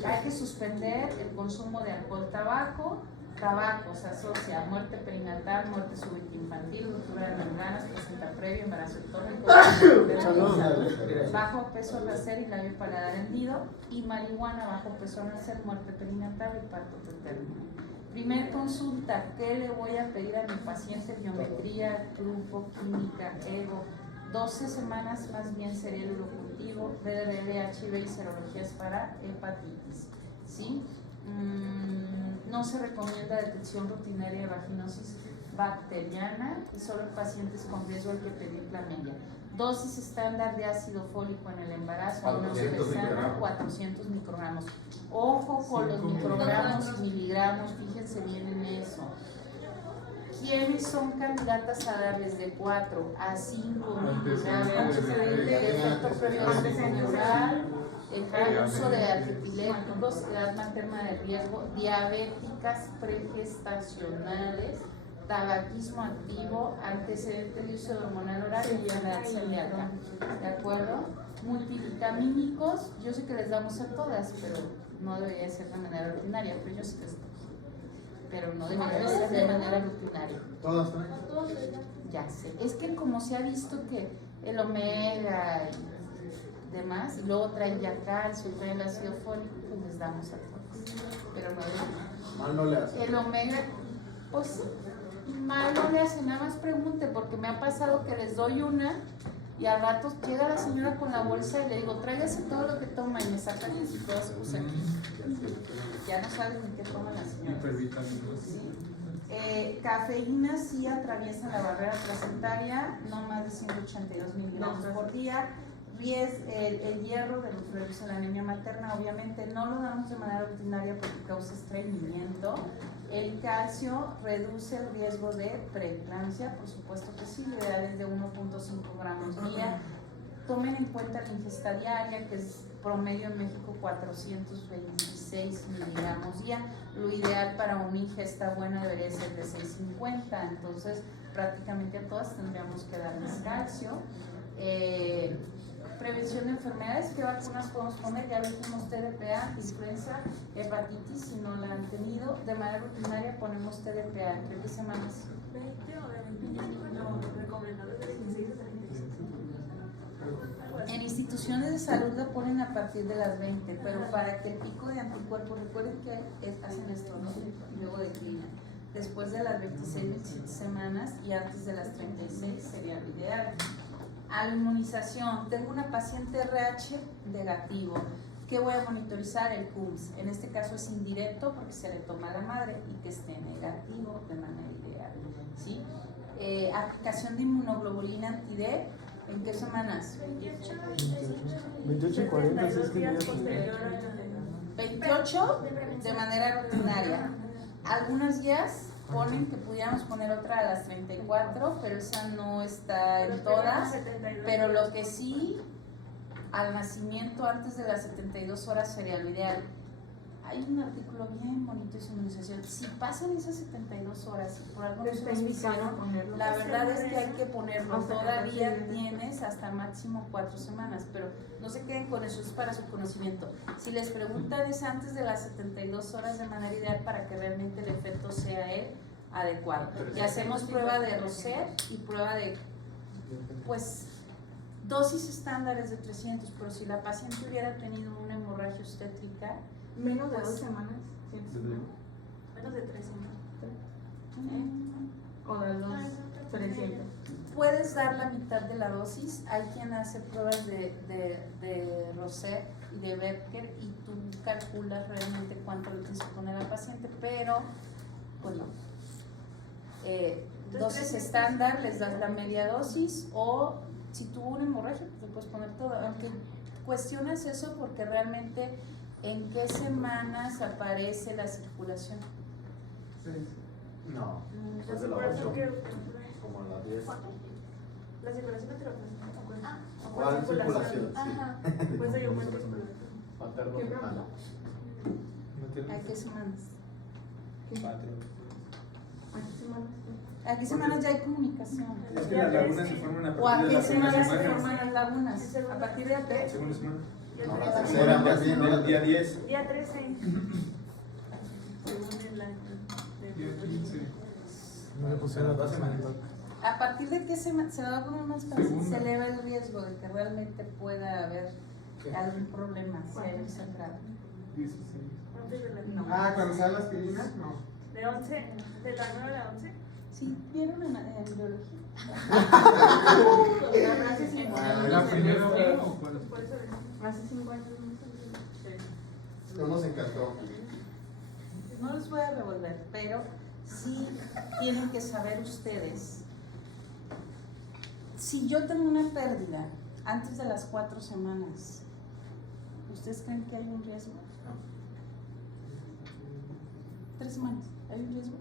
Hay que suspender el consumo de alcohol, tabaco. Tabaco se asocia a muerte perinatal, muerte súbita infantil, ruptura de membranas, placenta previo, embarazo ectópico, bajo peso al nacer y labio paladar hendido, y marihuana, bajo peso al nacer, muerte perinatal y parto preterno. Primer consulta, ¿qué le voy a pedir a mi paciente? Biometría, grupo, química, ego, 12 semanas más bien cerebro cultivo, BDRL, HIV y serologías para hepatitis, ¿sí? No se recomienda detección rutinaria de vaginosis bacteriana y solo en pacientes con riesgo hay que pedir clamidia. Dosis estándar de ácido fólico en el embarazo, 400 microgramos. Ojo con los microgramos y miligramos, fíjense bien en eso. ¿Quiénes son candidatas a darles de 4 a 5 miligramos de efecto previo anticelular? El uso de antipiléticos, edad materna de riesgo, diabéticas pregestacionales, tabaquismo activo, antecedente de uso de hormonal oral y enfermedad celíaca. ¿De acuerdo? Multivitamínicos, yo sé que les damos a todas, pero no debería ser de manera rutinaria, pero yo sí les doy. Pero no debería ser de manera rutinaria. Todas traen. Ya sé. Es que como se ha visto que el omega y demás, y luego traen ya calcio, traen el ácido fólico, pues les damos a todos. Pero no Mal no le hace. el omega, pues mal no le hace, nada más pregunte, porque me ha pasado que les doy una y al rato llega la señora con la bolsa y le digo, tráigase todo lo que toma, y me sacan y todas sus cosas aquí. Ya no saben ni qué toma la señora. Hipervitaminas. Sí. Cafeína sí atraviesa la barrera placentaria, no más de 182 miligramos por día. El hierro de los reduce la anemia materna, obviamente no lo damos de manera rutinaria porque causa estreñimiento. El calcio reduce el riesgo de preeclampsia, por supuesto que sí, lo ideal es de 1.5 gramos día. Tomen en cuenta la ingesta diaria, que es promedio en México 426 miligramos día. Lo ideal para una ingesta buena debería ser de 650, entonces prácticamente a todas tendríamos que darles calcio. Prevención de enfermedades, ¿qué vacunas podemos poner? Ya lo dijimos, TDPA, influenza, hepatitis, si no la han tenido. De manera rutinaria ponemos TDPA, ¿entre qué semanas? 20 o de 25, no, recomendable de 16 a 36. En instituciones de salud la ponen a partir de las 20, pero para que el pico de anticuerpos, recuerden que hacen esto, ¿no? Luego declina. Después de las 26, 27 semanas y antes de las 36 sería lo ideal. A la inmunización, tengo una paciente RH negativo. ¿Qué voy a monitorizar? El CUMS. En este caso es indirecto porque se le toma a la madre y que esté negativo de manera ideal. ¿Sí? Aplicación de inmunoglobulina anti-D, ¿en qué semanas? 28 y 40, si es que días. 28 de manera rutinaria. Algunas guías ponen que pudiéramos poner otra a las 34, pero esa no está en todas. Pero lo que sí, al nacimiento antes de las 72 horas sería lo ideal. Hay un artículo bien bonito de su inmunización. Si pasan esas 72 horas y por algo no se auspiciaron, la verdad es que hay que ponerlo. Todavía tienes hasta máximo 4 semanas, pero no se queden con eso, es para su conocimiento. Si les preguntan, es antes de las 72 horas de manera ideal para que realmente el efecto sea el adecuado. Y hacemos prueba de Roser y prueba de, pues, dosis estándares de 300, pero si la paciente hubiera tenido una hemorragia obstétrica, Menos de pues, 2 semanas. Menos de 3 semanas. O las dos, 300. puedes dar la mitad de la dosis. Hay quien hace pruebas de Roser y de Becker y tú calculas realmente cuánto le tienes que poner al paciente, pero pues no. Dosis estándar, les das la media dosis, o si tuvo una hemorragia, pues le puedes poner todo. Aunque cuestionas eso porque realmente ¿En qué semanas aparece la circulación? No, La después de la circulación 8, que como a las 10. la circulación entre los Ah, ¿Cuál circulación? ajá. Pues hay un buen circulación. Materno. ¿A qué semanas? 4. ¿A qué semanas ya hay comunicación? Es que las lagunas se forman a ¿O a partir de qué la primera semanas se semana. forman las lagunas? ¿A partir de qué? Segunda semana. No, la tercera, más bien, El día 10. Día 13. Según el año. Día 15. No le pusieron Dos semanas. ¿A partir de qué semana? Se lo va a poner más fácil. Segunda. Se eleva el riesgo de que realmente pueda haber algún problema si hay un sangrado. 16. Antes de la Ah, cuando sale la aspirina, no. De 11, de la 9 a la 11. Sí, ¿vieron en biología? ¿La primera hora o cuál? Por eso Hace 5 años. No nos encantó. No los voy a revolver, pero sí tienen que saber ustedes. Si yo tengo una pérdida antes de las 4 semanas, ¿ustedes creen que hay un riesgo? 3 semanas, ¿hay un riesgo?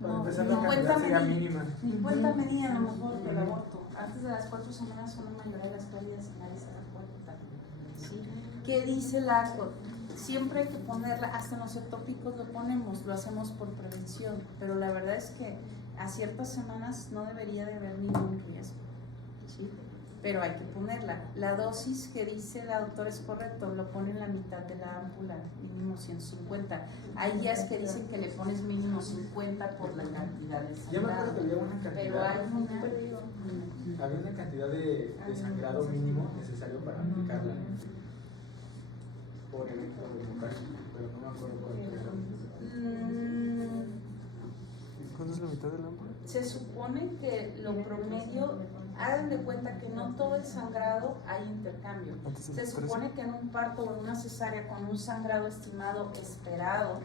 No, empezar ni la cantidad cuenta sería medida, mínima. ni cuenta medida a lo mejor del aborto. Antes de las 4 semanas son la mayoría de las pérdidas y nadie se da cuenta. ¿Sí? ¿Qué dice la ACOT? Siempre hay que ponerla, hasta en los ectópicos lo ponemos, lo hacemos por prevención, pero la verdad es que a ciertas semanas no debería de haber ningún riesgo, ¿sí? Pero hay que ponerla. La dosis que dice la doctora es correcto, lo pone en la mitad de la ámpula, mínimo 150. Hay guías que dicen que le pones mínimo 50 por la cantidad de Yo me acuerdo sangrado, que había una pero cantidad, hay una... había una cantidad de sangrado mínimo necesario para aplicarla por electrodermocasia, pero no me acuerdo cuál era. ¿Cuánto es la mitad del ámpula? Se supone que lo promedio, hagan de cuenta que no todo el sangrado hay intercambio. Se supone que en un parto o en una cesárea con un sangrado estimado esperado,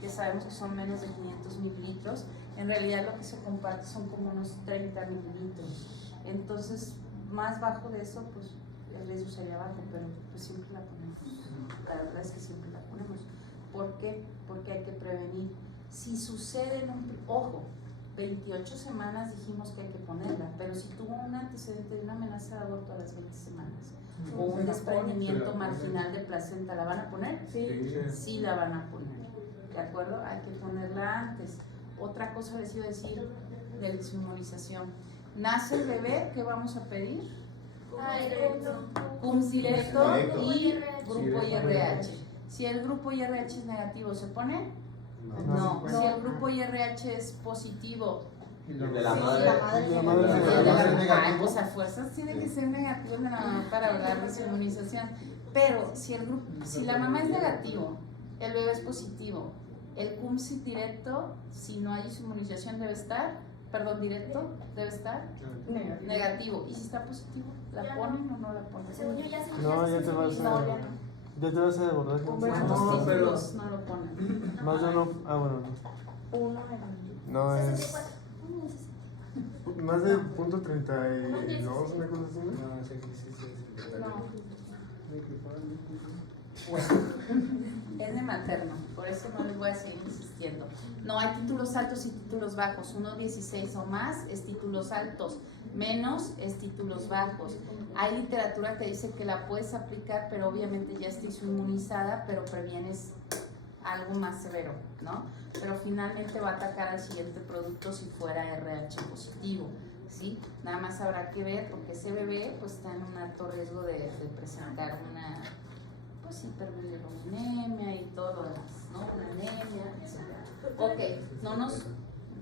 que sabemos que son menos de 500 mililitros, en realidad lo que se comparte son como unos 30 mililitros. Entonces, más bajo de eso, pues el riesgo sería bajo, pero pues siempre la ponemos. La verdad es que siempre la ponemos. ¿Por qué? Porque hay que prevenir. Si sucede en un... Ojo, 28 semanas dijimos que hay que ponerla, pero si tuvo un antecedente de una amenaza de aborto a las 20 semanas o un desprendimiento marginal de placenta, ¿la van a poner? Sí la van a poner, ¿de acuerdo? Hay que ponerla antes. Otra cosa les iba a decir de la inmunización. Nace el bebé, ¿qué vamos a pedir? CUMS directo y grupo IRH. Si el grupo IRH es negativo, ¿se pone? No. Si el grupo IRH es positivo, De la sí, madre. La madre sí, es de la- negativo. ay, pues a fuerzas tiene que ser negativo de la mamá para hablar de su inmunización. Pero si la mamá es negativo, el bebé es positivo, el CUMS directo, si no hay su inmunización debe estar, debe estar negativo. Y si está positivo, ¿la ponen o no la ponen? Según yo ya se No, ya te vas a... Ya te vas a devolver. ¿Cuántos No, pero- títulos no lo ponen? Más de uno. Ah, bueno, no. No es. 64. Más de punto 32, una cosa así, ¿no? No, sí, sí, sí. Es de materno, por eso no les voy a seguir insistiendo. No, hay títulos altos y títulos bajos. 1.16 o más es títulos altos, menos es títulos bajos. Hay literatura que dice que la puedes aplicar, pero obviamente ya estás inmunizada, pero previenes algo más severo, ¿no? Pero finalmente va a atacar al siguiente producto si fuera RH positivo, ¿sí? Nada más habrá que ver, porque ese bebé pues está en un alto riesgo de presentar una pues hiperbilirubinemia y todo lo demás, ¿no? Una anemia, etc. Ok, no nos...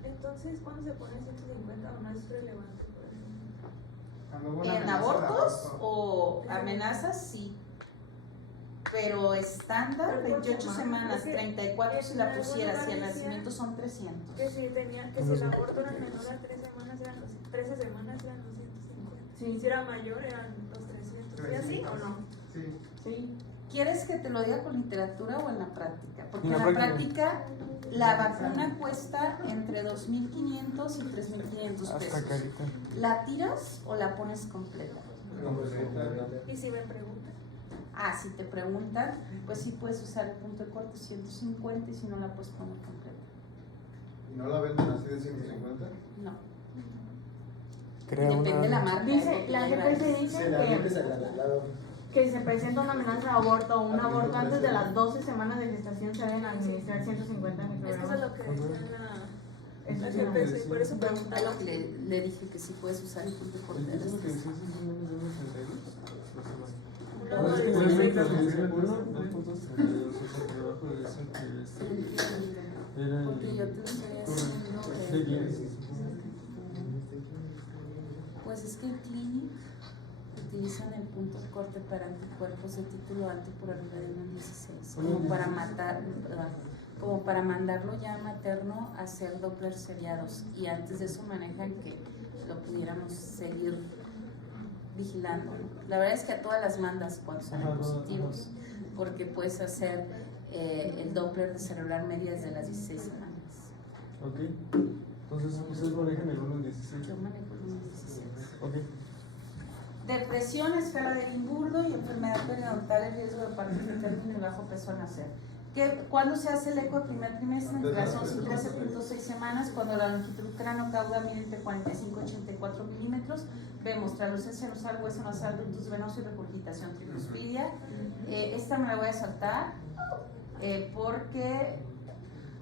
Entonces, ¿cuándo se pone 150 o no es relevante? Por ejemplo? ¿En abortos o amenazas? Sí. Pero estándar, 28 semanas, 34 si la pusieras y el nacimiento son 300. Que si el aborto era menor a 3 semanas eran 13 semanas eran 250. Si era mayor eran los 300. ¿Y así o no? Sí. ¿Quieres que te lo diga con literatura o en la práctica? Porque En en la la práctica. práctica la vacuna cuesta entre 2.500 y 3.500 Hasta pesos. carita. ¿La tiras o la pones completa? Y si me preguntan. Si te preguntan, pues sí puedes usar el punto de corte 150 y si no la puedes poner completa. ¿Y no la venden así de 150? No. Crea Depende de la marca. Dice, la GPS dice Se la vendes al lado. que si se presenta una amenaza de aborto o un aborto antes de las 12 semanas de gestación se deben administrar 150 Es que eso es microgramos. lo que decía la Eso GPS, por eso preguntaba. Algo que le dije que sí puedes usar el punto de corte. ¿El peso que decías es menos de 1.32? No, Es que no, realmente no, lo que dice no, 2.32, o sea, por debajo de eso que era el Porque yo te lo estoy haciendo de 10. Pues es que en Clinic utilizan el punto de corte para anticuerpos de título alto por arriba de 1.16, como para matar, como para mandarlo ya materno a hacer Doppler seriados, y antes de eso manejan que lo pudiéramos seguir vigilando, ¿no? La verdad es que a todas las mandas cuando salen positivos, porque puedes hacer el Doppler de cerebral media desde las 16 semanas. Ok. Entonces, ustedes manejan el 1.16. Yo manejo el 1.16. Ok. Depresión, escala de Limburgo y enfermedad periodontal, el riesgo de parto preterno y bajo peso al nacer. ¿Cuándo se hace el eco de primer trimestre? Entre las 11 y 13.6 semanas, cuando la longitud cráneo-cauda mide entre 45 y 84 milímetros. Vemos translucencia nasal, hueso nasal, ductus venoso y regurgitación tricuspidia. Esta me la voy a saltar porque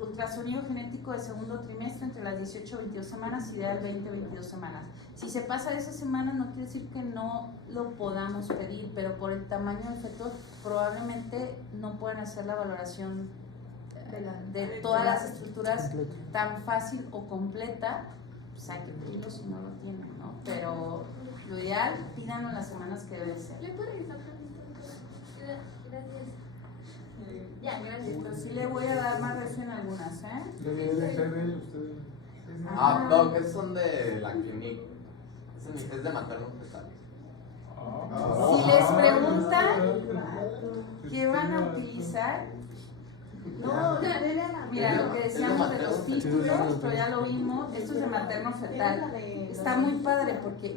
ultrasonido genético de segundo trimestre entre las 18 y 22 semanas, ideal 20-22 semanas. Si se pasa de esa semana no quiere decir que no lo podamos pedir, pero por el tamaño del feto probablemente no puedan hacer la valoración de todas las estructuras tan fácil o completa, pues hay que pedirlo si no lo tienen, ¿no? Pero lo ideal, pídanlo en las semanas que debe ser. ¿Le puedo revisar tantito? Gracias. Ya, gracias. Entonces sí le voy a dar más reacción a algunas, ¿eh? ¿Le viene de Febel usted? No, esos son de la clínica. Es de materno fetal. Si les preguntan qué van a utilizar, mira, lo que decíamos de los títulos, pero ya lo vimos, esto es de materno fetal. Está muy padre porque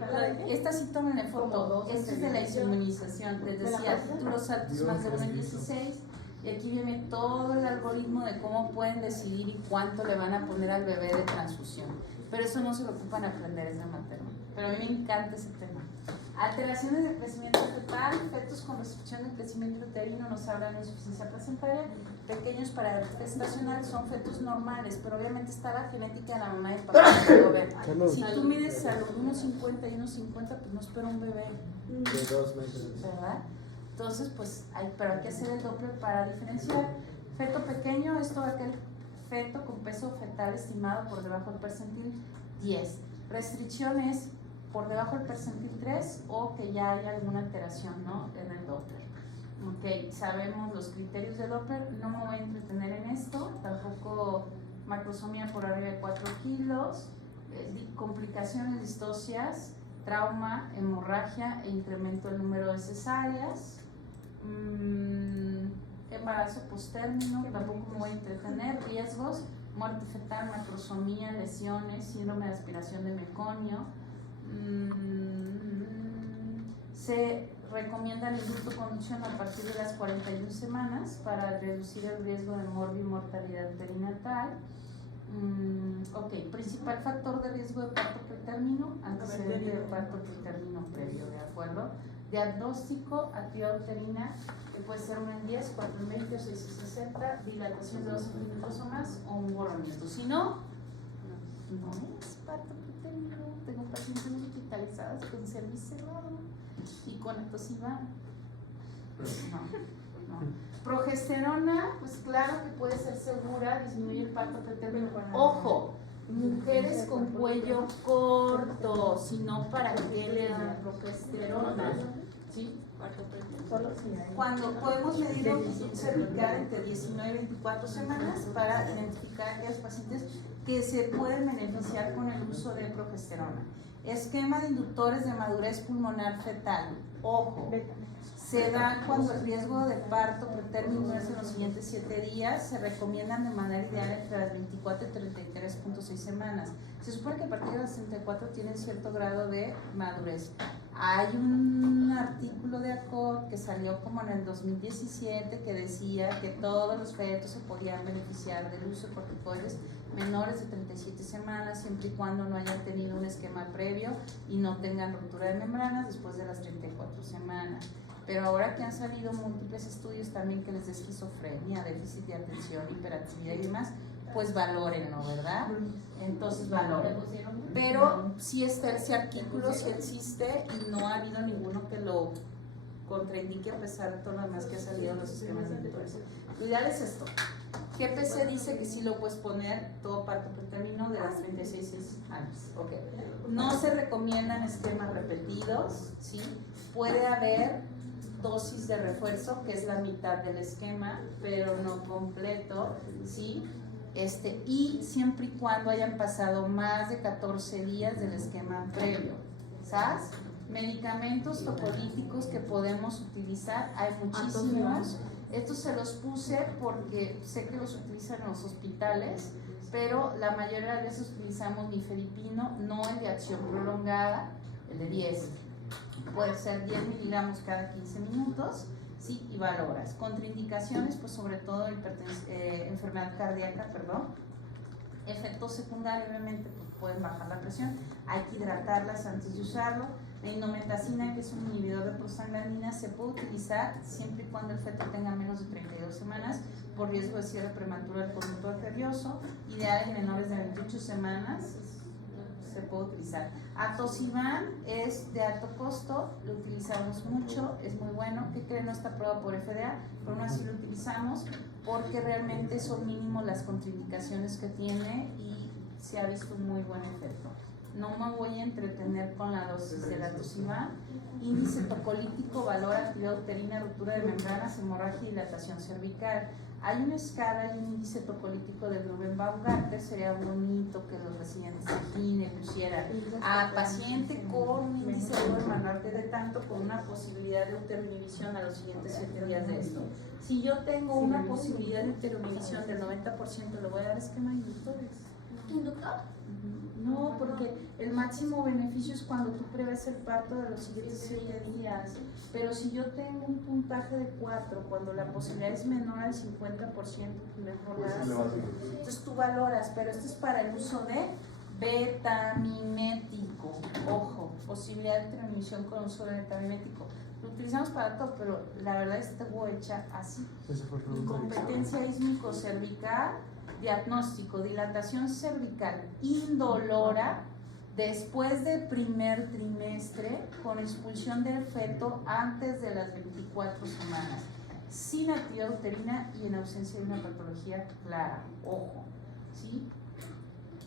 esta sí tomen en foto, esta es de la inmunización, les decía, títulos altos más de 1 en 16, y aquí viene todo el algoritmo de cómo pueden decidir y cuánto le van a poner al bebé de transfusión. Pero eso no se lo ocupan aprender, es de materno. Pero a mí me encanta ese tema. Alteraciones de crecimiento fetal, fetos con restricción de crecimiento uterino nos hablan de insuficiencia placentaria, pequeños para edad gestacional son fetos normales, pero obviamente está la genética de la mamá y el papá. Si tú mides a los 1.50 y 1.50, pues no espera un bebé. De 2 meses. ¿Verdad? Entonces, pues, pero hay que hacer el Doppler para diferenciar. Feto pequeño es todo aquel feto con peso fetal estimado por debajo del percentil 10. Restricciones por debajo del percentil 3 o que ya hay alguna alteración, ¿no?, en el Doppler. Ok, sabemos los criterios de Doppler, no me voy a entretener en esto, tampoco macrosomía por arriba de 4 kilos, complicaciones, distocias, trauma, hemorragia e incremento del número de cesáreas, embarazo postérmino, tampoco me voy a entretener, riesgos, muerte fetal, macrosomía, lesiones, síndrome de aspiración de meconio. Se recomienda el indulto con inducción a partir de las 41 semanas para reducir el riesgo de morbi y mortalidad perinatal. Ok, principal factor de riesgo de parto pretérmino, antecedente de parto pretérmino previo, ¿de acuerdo? Diagnóstico, actividad uterina, que puede ser 1 en 10, 4 en 20 o 6 en 60, dilatación de 2 centímetros o más o un borramiento. Si no, no es parto pretérmino. Tengo pacientes hospitalizadas con cerviz cerrado y con ectosiva. No. Progesterona, pues claro que puede ser segura, disminuye el parto pretérmino. Ojo, mujeres con cuello corto, si no, ¿para qué le dan progesterona? ¿Sí? Cuando podemos medir longitud cervical entre 19 y 24 semanas para identificar a aquellos pacientes que se pueden beneficiar con el uso de progesterona. Esquema de inductores de madurez pulmonar fetal. Ojo, se da cuando el riesgo de parto pretérmino es en los siguientes 7 días. Se recomiendan de manera ideal entre las 24 y 33.6 semanas. Se supone que a partir de las 34 tienen cierto grado de madurez. Hay un artículo de ACOT que salió como en el 2017 que decía que todos los fetos se podían beneficiar del uso de corticoides menores de 37 semanas siempre y cuando no hayan tenido un esquema previo y no tengan ruptura de membranas después de las 34 semanas. Pero ahora que han salido múltiples estudios también que les da esquizofrenia, déficit de atención, hiperactividad y demás, pues valórenlo, ¿verdad? Entonces valórenlo. Pero sí está ese artículo, sí existe y no ha habido ninguno que lo contraindique a pesar de todo lo demás que ha salido en los esquemas de empresa. Lo ideal es esto. GPC dice que sí lo puedes poner todo parto pretérmino de las 36 años. Okay. No se recomiendan esquemas repetidos, ¿sí? Puede haber dosis de refuerzo, que es la mitad del esquema, pero no completo, ¿sí? Y siempre y cuando hayan pasado más de 14 días del esquema previo, ¿sabes? Medicamentos tocolíticos que podemos utilizar, hay muchísimos. Estos se los puse porque sé que los utilizan en los hospitales, pero la mayoría de veces utilizamos nifedipino, no el de acción prolongada, el de 10. Puede ser 10 miligramos cada 15 minutos, sí, y valoras. Contraindicaciones, pues sobre todo enfermedad cardíaca, efectos secundarios, obviamente, pues pueden bajar la presión, hay que hidratarlas antes de usarlo. La indometacina, que es un inhibidor de prostaglandina, se puede utilizar siempre y cuando el feto tenga menos de 32 semanas por riesgo de cierre prematuro del conducto arterioso, ideal en menores de 28 semanas, se puede utilizar. Atosiban es de alto costo, lo utilizamos mucho, es muy bueno. ¿Qué creen? No está aprobado por FDA, pero aún así lo utilizamos porque realmente son mínimos las contraindicaciones que tiene y se ha visto un muy buen efecto. No me voy a entretener con la dosis de la atosiban. Índice tocolítico, valor, actividad uterina, ruptura de membranas, hemorragia y dilatación cervical. Hay una escala y un índice tocolítico de Gruben-Baumgarten, sería bonito que los residentes aquí le pusieran a paciente con un índice de Gruben-Baumgarten de tanto con una posibilidad de uteroinhibición a los siguientes 7 días de esto. Si yo tengo una posibilidad de uteroinhibición del 90%, ¿le voy a dar esquema de inductores? ¿Inductor? No, porque el máximo beneficio es cuando tú prevés el parto de los siguientes 7 días. Pero si yo tengo un puntaje de 4, cuando la posibilidad es menor al 50%, pues mejor la haces. Entonces tú valoras, pero esto es para el uso de betamimético. Ojo, posibilidad de transmisión con uso de betamimético. Lo utilizamos para todo, pero la verdad estuvo hecha así. Incompetencia ísmico-cervical. Diagnóstico, dilatación cervical indolora después del primer trimestre con expulsión del feto antes de las 24 semanas, sin actividad uterina y en ausencia de una patología clara. Ojo, ¿sí?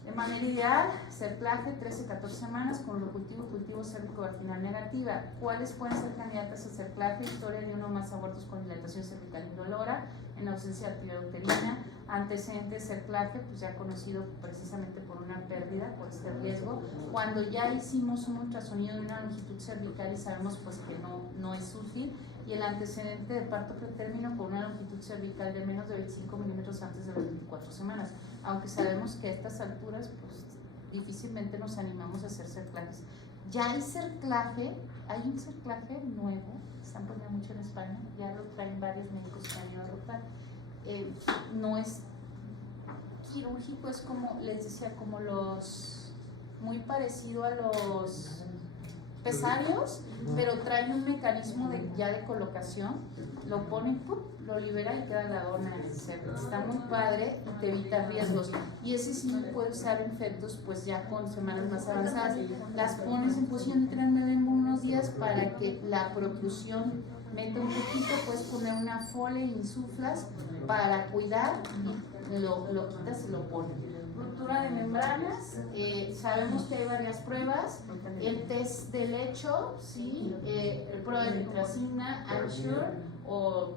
De manera ideal, cerclaje 13-14 semanas con cultivo cérvico-vaginal negativa. ¿Cuáles pueden ser candidatas a cerclaje? Historia de uno o más abortos con dilatación cervical indolora, en ausencia de actividad uterina, antecedentes cerclaje, pues ya conocido precisamente por una pérdida, por este riesgo. Cuando ya hicimos un ultrasonido de una longitud cervical y sabemos pues que no es útil, y el antecedente de parto pretérmino con una longitud cervical de menos de 25 milímetros antes de las 24 semanas, aunque sabemos que a estas alturas pues difícilmente nos animamos a hacer cerclajes. Ya hay cerclaje, hay un cerclaje nuevo, están poniendo mucho en España, ya lo traen varios médicos que han ido a rotar. No es quirúrgico, es como, les decía, como muy parecido a los pesarios, pero trae un mecanismo ya de colocación, lo ponen, lo libera y queda la dona en el cervix. Está muy padre y te evita riesgos. Y ese sí puede usar en fetos pues ya con semanas más avanzadas. Las pones en posición de 3 unos días para que la protrusión mete un poquito, puedes poner una folia e insuflas para cuidar y lo quitas y lo pones. Ruptura de membranas, sabemos que hay varias pruebas, el test de lecho, ¿sí? El prueba de nitracina, Ensure, o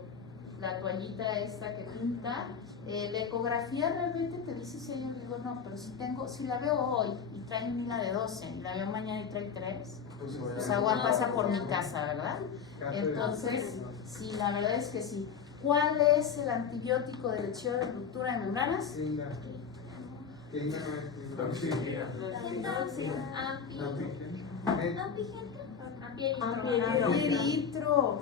la toallita esta que pinta. La ecografía realmente te dice si hay un riesgo o no, pero si la veo hoy y trae un hila de 12 y la veo mañana y trae 3, pues agua pasa por mi casa, ¿verdad? Entonces, sí, la verdad es que sí. ¿Cuál es el antibiótico de lesión de ruptura de membranas? Amplieritro.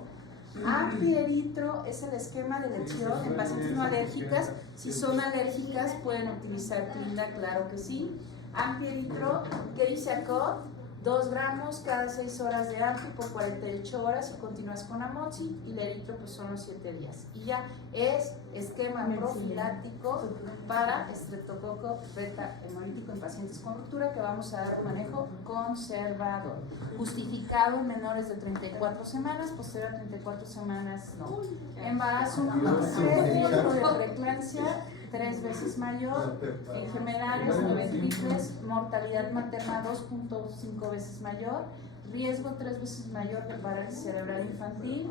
Amplieritro es el esquema de elección en pacientes no alérgicas. Si son alérgicas pueden utilizar Clinda, claro que sí. Amplieritro, ¿qué dice acá? 2 gramos cada 6 horas de ampli por 48 horas y continúas con amoxi, y el eritro pues son los 7 días. Y ya es esquema profiláctico para estreptococo beta hemolítico en pacientes con ruptura que vamos a dar un manejo conservador. Justificado en menores de 34 semanas, posterior a 34 semanas no. Embarazo no, riesgo de preeclampsia 3 veces mayor, enfermedades 9 triples, mortalidad materna 2.5 veces mayor, riesgo 3 veces mayor de parálisis cerebral infantil,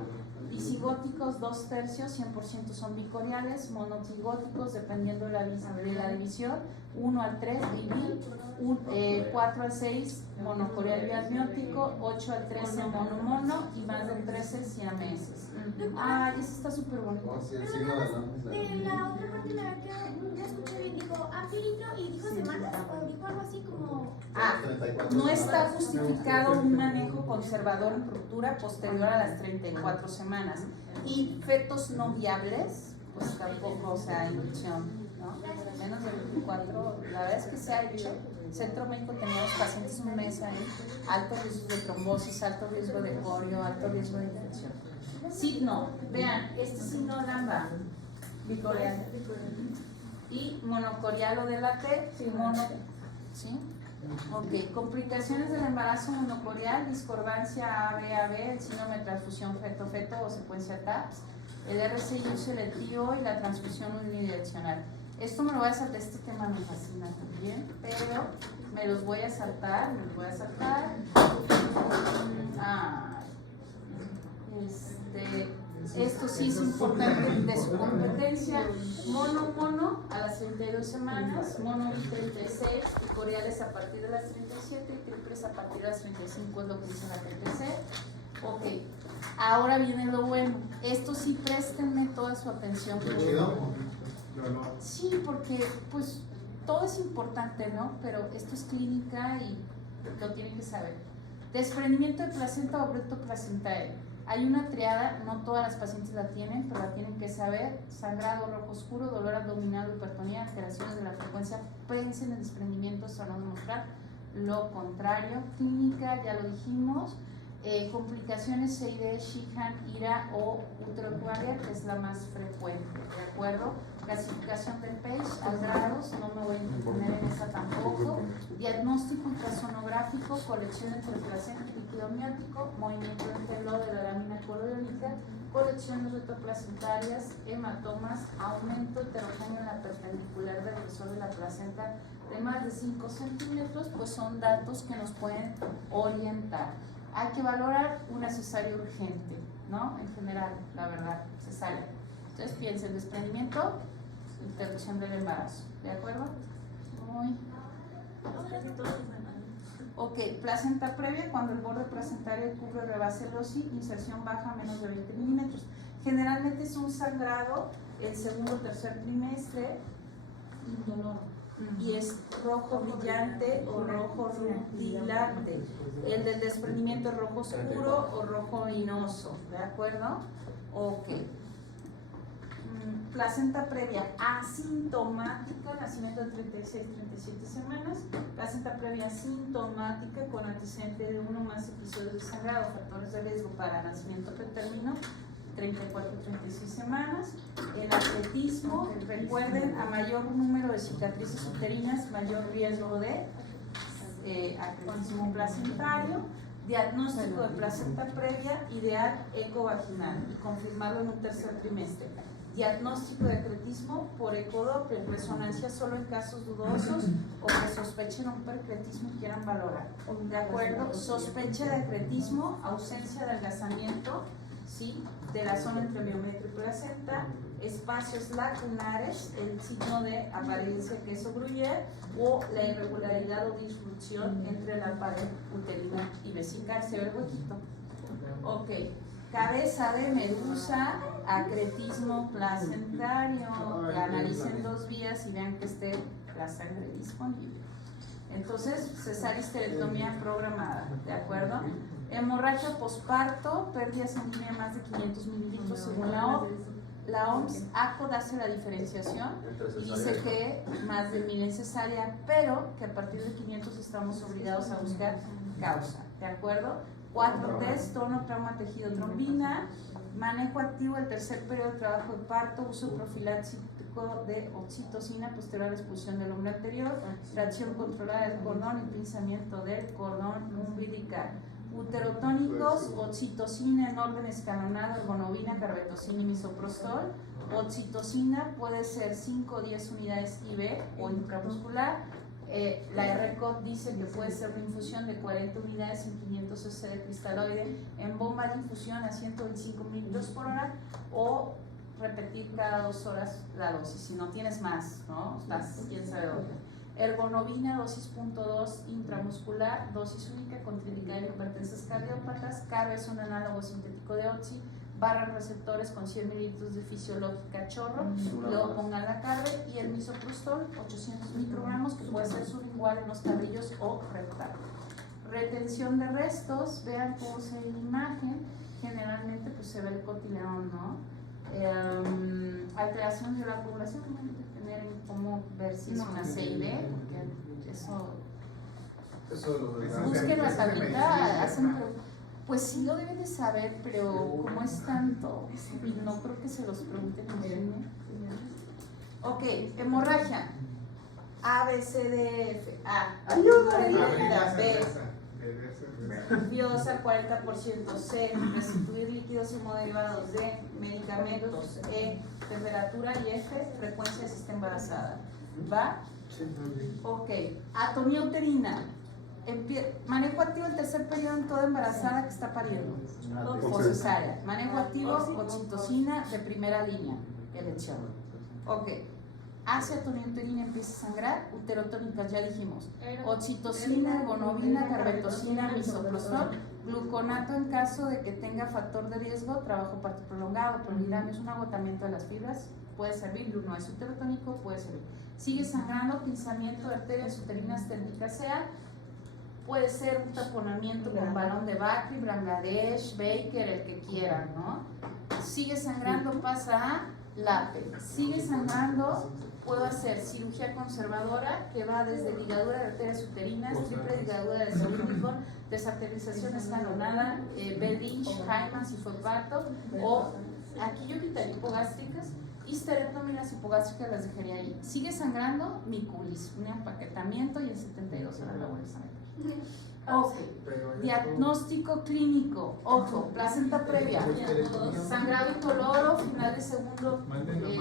disigóticos 2/3, 100% son bicoriales, monocigóticos dependiendo de la división, 1 al 3 bibil, 4 al 6 monocorial biamniótico, 8 al 13 mono y más del 13 siameses. Ay, eso está súper bonito. De la otra parte me había quedado, no escuché bien, dijo amplieritro y dijo semanas o dijo algo así como... No está justificado un manejo conservador en ruptura posterior a las 34 semanas. Y fetos no viables, pues tampoco, o sea, inducción, ¿no? Menos de 24, la verdad es que se ha hecho. Centro Médico teníamos pacientes un mes ahí, alto riesgo de trombosis, alto riesgo de corio, alto riesgo de infección. Signo, vean, este signo gamba, bicorial. Y monocorial o de la T, mono, ¿sí? Ok, complicaciones del embarazo monocorial, discordancia AB, el síndrome de transfusión feto-feto o secuencia TAPS, el RCI selectivo y la transfusión unidireccional. Esto me lo voy a saltar, este tema me fascina también, pero me los voy a saltar, esto sí es importante de su competencia. Mono a las 32 semanas, mono 36, y coreales a partir de las 37 y triples a partir de las 35 es lo que dice la TTC. Ok, ahora viene lo bueno. Esto sí, préstenme toda su atención. Sí, porque pues todo es importante, ¿no? Pero esto es clínica y lo tienen que saber. Desprendimiento de placenta o abrupto placentario. Hay una triada, no todas las pacientes la tienen, pero la tienen que saber. Sangrado rojo oscuro, dolor abdominal, hipertonía, alteraciones de la frecuencia, péndice en el desprendimiento, eso no demostrar lo contrario. Clínica, ya lo dijimos. Complicaciones CID, Sheehan, IRA o uterocuaria, que es la más frecuente, ¿de acuerdo? Clasificación del PAGE, al grados, no me voy a interponer en esa tampoco. Diagnóstico ultrasonográfico, colección entre placenta y líquido amniótico, movimiento entre lo de la lámina coroidónica, colecciones retroplacentarias, hematomas, aumento heterogéneo en la perpendicular del grosor de la placenta de más de 5 centímetros, pues son datos que nos pueden orientar. Hay que valorar una cesárea urgente, ¿no? En general, la verdad, cesárea. Entonces piensen, desprendimiento, interrupción del embarazo, ¿de acuerdo? Muy. Ok, placenta previa, cuando el borde placentario cubre o rebasa el OSI, inserción baja a menos de 20 milímetros. Generalmente es un sangrado el segundo o tercer trimestre, indoloro. Y es rojo brillante o rojo rutilante. El del desprendimiento es rojo oscuro o rojo vinoso, ¿de acuerdo? Ok. Placenta previa asintomática, nacimiento de 36-37 semanas. Placenta previa sintomática con antecedente de uno o más episodios de sangrado, factores de riesgo para nacimiento pretérmino, 34-36 semanas. El atletismo, recuerden, a mayor número de cicatrices uterinas, mayor riesgo de atletismo placentario. Diagnóstico de placenta previa, ideal ecovaginal y confirmarlo en un tercer trimestre. Diagnóstico de acretismo por ecodoppler, resonancia solo en casos dudosos o que sospechen un percretismo y quieran valorar. ¿De acuerdo? Sospecha de acretismo, ausencia de adelgazamiento, ¿sí? De la zona entre miometrio y placenta, espacios lacunares, el signo de apariencia de queso gruyere o la irregularidad o disfunción entre la pared uterina y vesical. ¿Se ve el huequito? Ok. Cabeza de medusa, acretismo placentario. Analicen 2 vías y vean que esté la sangre disponible. Entonces, cesárea histerectomía programada, ¿de acuerdo? Hemorragia posparto, pérdida sanguínea más de 500 mililitros según la OMS. ACOD hace la diferenciación y dice que más de 1000 en cesárea, pero que a partir de 500 estamos obligados a buscar causa, ¿de acuerdo? 4 test, tono, trauma, tejido, trombina, manejo activo del tercer periodo de trabajo de parto, uso profiláctico de oxitocina posterior a la expulsión del hombre anterior, tracción controlada del cordón y pinzamiento del cordón umbilical. Uterotónicos, oxitocina en orden escalonado, ergonovina, carbetocina y misoprostol. Oxitocina puede ser 5 o 10 unidades IV o intramuscular. La RCOD dice que puede ser una infusión de 40 unidades en 500 cc de cristaloide en bomba de infusión a 125 mililitros por hora o repetir cada 2 horas la dosis. Si no tienes más, ¿no? Estás quién sabe dónde. Ergonovina, dosis .2 intramuscular, dosis única, contraindicada en hipertensas cardiópatas. CARB es un análogo sintético de oxi, barras receptores con 100 mililitros de fisiológica chorro, luego pongan la CARB y el misoprostol, 800 microgramos, que puede ser sublingual en los carrillos o rectal. Retención de restos, vean cómo se ve la imagen, generalmente pues se ve el cotileón, ¿no? Alteración de la población, tener cómo ver si es una CID, porque eso busquen la tablita, hacen, pues sí lo deben de saber, pero como es tanto, no creo que se los pregunten bien. Ok, hemorragia, A, B, C, D, F, A, ayuda, B, Biosa 40%, C, restituir líquidos hemoderivados, D, medicamentos, E, temperatura y F, frecuencia si está embarazada. ¿Va? Ok, atonía uterina, manejo activo el tercer periodo en toda embarazada que está pariendo o cesárea. Manejo activo, oxitocina de primera línea, elección. Ok. Hacia atonía uterina empieza a sangrar, uterotónicas ya dijimos, oxitocina, ergonovina, carbetocina, misoprostol, gluconato en caso de que tenga factor de riesgo, trabajo parto prolongado, prolongado es un agotamiento de las fibras, puede servir, no es uterotónico, puede servir. Sigue sangrando, pinzamiento de arterias uterinas térmicas sea, puede ser un taponamiento con balón de Bakri, Bangladesh, Baker, el que quieran, ¿no? Sigue sangrando, pasa a LAPE, sigue sangrando. Puedo hacer cirugía conservadora que va desde ligadura de arterias uterinas, triple ligadura de Solidicon, desarterialización escalonada, Bell-Lynch, Hyman si fue parto, o aquí yo quitaría hipogástricas, histerectomía, las hipogástricas las dejaría ahí. Sigue sangrando, miculis, un empaquetamiento y en 72 horas la vuelves a meter. Ok, diagnóstico clínico, ojo, placenta previa, sangrado incoloro, final de segundo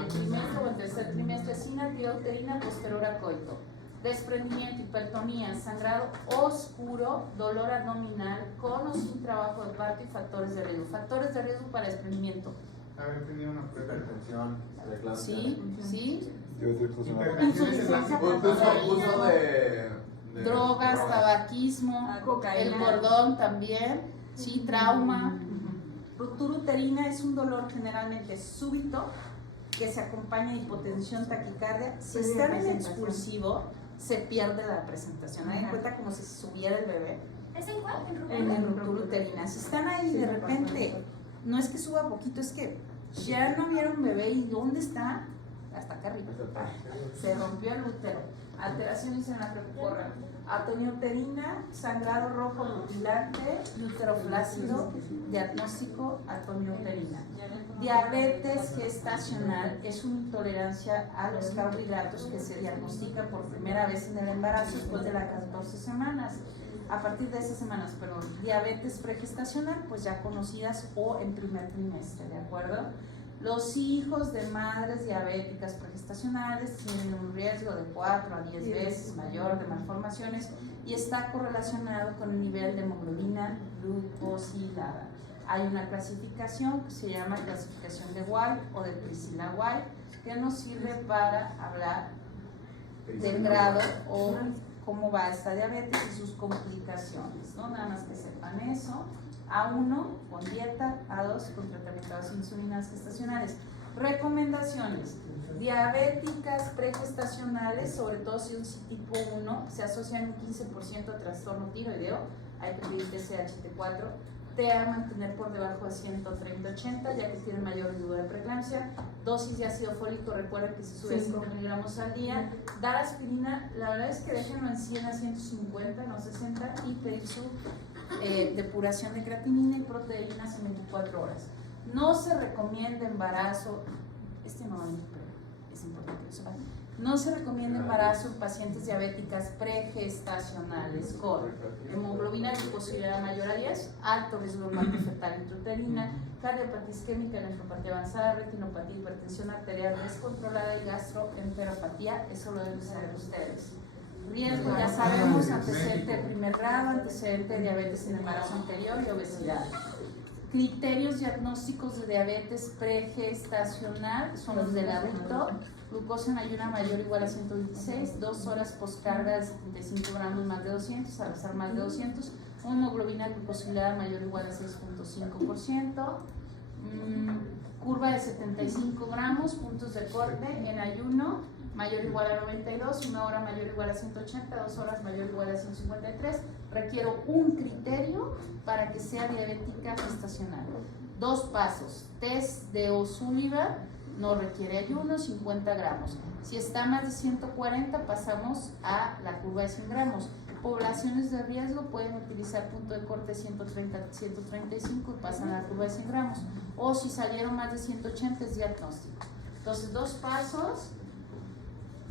trimestre o el tercer trimestre, sin actividad uterina posterior a coito, desprendimiento, hipertonía, sangrado oscuro, dolor abdominal, con o sin trabajo de parto y factores de riesgo. Factores de riesgo para desprendimiento. Haber tenido una hipertensión, Sí. Uso de drogas, tabaquismo, el cordón también, sí, trauma. Ruptura uterina es un dolor generalmente súbito que se acompaña de hipotensión, taquicardia. Si están en expulsivo, se pierde la presentación. Hay en cuenta como si se subiera el bebé. ¿Es en cuál? En ruptura uterina. Si están ahí de repente, no es que suba poquito, es que ya no vieron bebé y ¿dónde está? Hasta acá arriba. Se rompió el útero. Alteraciones en la precorra, atonía uterina, sangrado rojo rutilante y útero flácido, diagnóstico atonía uterina. Diabetes gestacional es una intolerancia a los carbohidratos que se diagnostica por primera vez en el embarazo después de las 14 semanas. A partir de esas semanas, perdón, diabetes pregestacional, pues ya conocidas o en primer trimestre, ¿de acuerdo? Los hijos de madres diabéticas pregestacionales tienen un riesgo de 4 a 10 veces mayor de malformaciones y está correlacionado con el nivel de hemoglobina glucosilada. Hay una clasificación que se llama clasificación de White o de Priscilla White que nos sirve para hablar del grado o cómo va esta diabetes y sus complicaciones, ¿no? Nada más que sepan eso. A1 con dieta, A2 con tratamiento de insulinas gestacionales. Recomendaciones: Diabéticas pregestacionales, sobre todo si es tipo 1, se asocian un 15% a trastorno tiroideo, hay que pedir TSH-T4, TEA mantener por debajo de 130-80, ya que tienen mayor riesgo de preeclampsia. Dosis de ácido fólico, recuerden que se sube a 5 miligramos al día. Dar aspirina, la verdad es que déjenlo en 100 a 150, no 60, y pedir su depuración de creatinina y proteínas en 24 horas. No se recomienda embarazo, no, pero es importante que lo sepan. No se recomienda embarazo en pacientes diabéticas pregestacionales con hemoglobina glicosilada mayor a 10, alto riesgo de muerte fetal intrauterina, cardiopatía isquémica, nefropatía avanzada, retinopatía, hipertensión arterial descontrolada y gastroenteropatía. Eso lo deben saber ustedes. Riesgo, ya sabemos, antecedente de primer grado, antecedente de diabetes en embarazo anterior y obesidad. Criterios diagnósticos de diabetes pregestacional son los del adulto: glucosa en ayuna mayor o igual a 126, 2 horas postcarga de 75 gramos más de 200, al azar más de 200, hemoglobina glucosilada mayor o igual a 6.5%, curva de 75 gramos, puntos de corte en ayuno mayor o igual a 92, 1 hora mayor o igual a 180, 2 horas mayor o igual a 153. Requiero un criterio para que sea diabética gestacional. 2 pasos: test de O'Sullivan, no requiere ayuno, 50 gramos. Si está más de 140, pasamos a la curva de 100 gramos. Poblaciones de riesgo pueden utilizar punto de corte 130-135 y pasan a la curva de 100 gramos. O si salieron más de 180 es diagnóstico. Entonces, 2 pasos.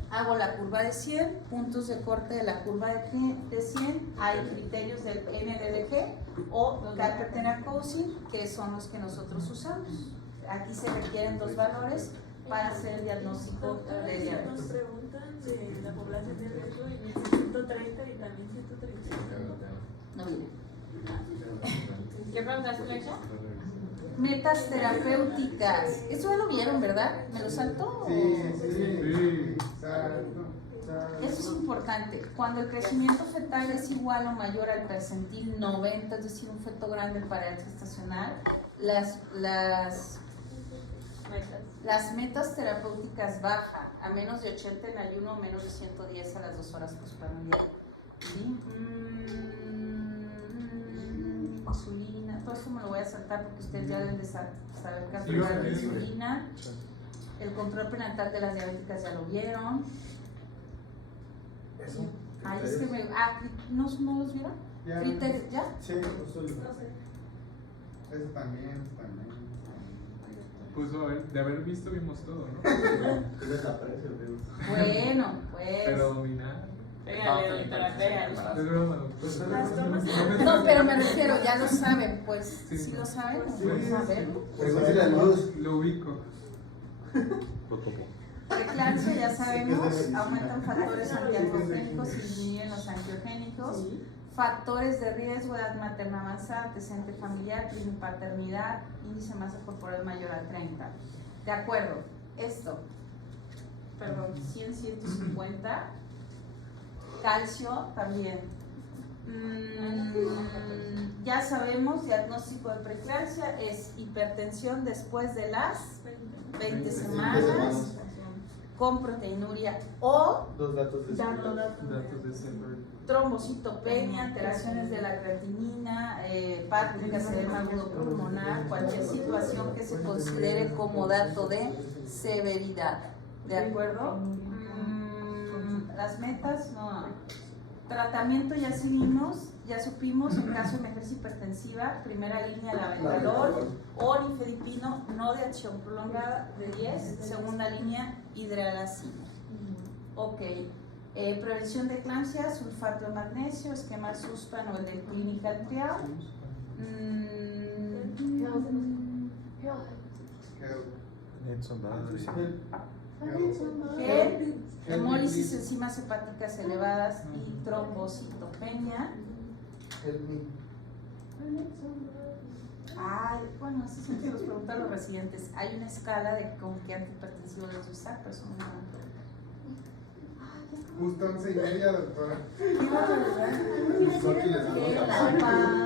Hago la curva de 100, puntos de corte de la curva de 100, hay criterios del NDDG o Carter-Tenacousi, que son los que nosotros usamos. Aquí se requieren 2 valores para hacer el diagnóstico de diabetes. Nos preguntan de la población de riesgo en el 130 y también 135. No viene. ¿Qué preguntaste, Alexia? Metas terapéuticas. Eso ya lo vieron, ¿verdad? ¿Me lo saltó? Sí. Eso es importante. Cuando el crecimiento fetal es igual o mayor al percentil 90, es decir, un feto grande para edad gestacional, las metas terapéuticas bajan a menos de 80 en ayuno o menos de 110 a las 2 horas postprandial. ¿Sí? Insulina, todo esto me lo voy a saltar porque ustedes ya deben de saber calcular la insulina. El control prenatal de las diabéticas ya lo vieron. Ay, es que ¿no los vieron? ¿Criterios ya? Sí, eso también. Pues de haber visto vimos todo, ¿no? ¿Qué desaparece? Bueno, pues. Pero dominar. Pégale, doctora, pégale. Es broma, doctor. No, pero me refiero, ya lo saben, pues. Sí. Si lo saben, Sí, pues saberlo. Pregúntale la luz. Lo ubico. Preeclampsia, ya sabemos, aumentan factores antiandrogénicos y disminuyen los angiogénicos. Factores de riesgo: edad materna avanzada, antecedente familiar, paternidad, índice de masa corporal mayor a 30. De acuerdo, esto, perdón, 100, 150. Calcio también. Ya sabemos, diagnóstico de preeclampsia es hipertensión después de las 20 semanas, con proteinuria o Dos datos de Datos de centro. trombocitopenia, alteraciones de la creatinina, hepáticas, edema agudo pulmonar, cualquier situación que se considere como dato de severidad. ¿De acuerdo? Las metas, no. Tratamiento ya supimos, en caso de emergencia hipertensiva, primera línea labetalol o nifedipino no de acción prolongada de 10, segunda línea hidralazina. Ok. Prevención de eclampsia, sulfato de magnesio, esquema Suspan o el del Clinical Trial. Gel, hemólisis, enzimas hepáticas elevadas y trombocitopenia. Bueno, eso sí que nos preguntan los residentes. Hay una escala de con qué antihipertensivo debes usar, pero eso no Justo 11:30, doctora. Qué barbaridad.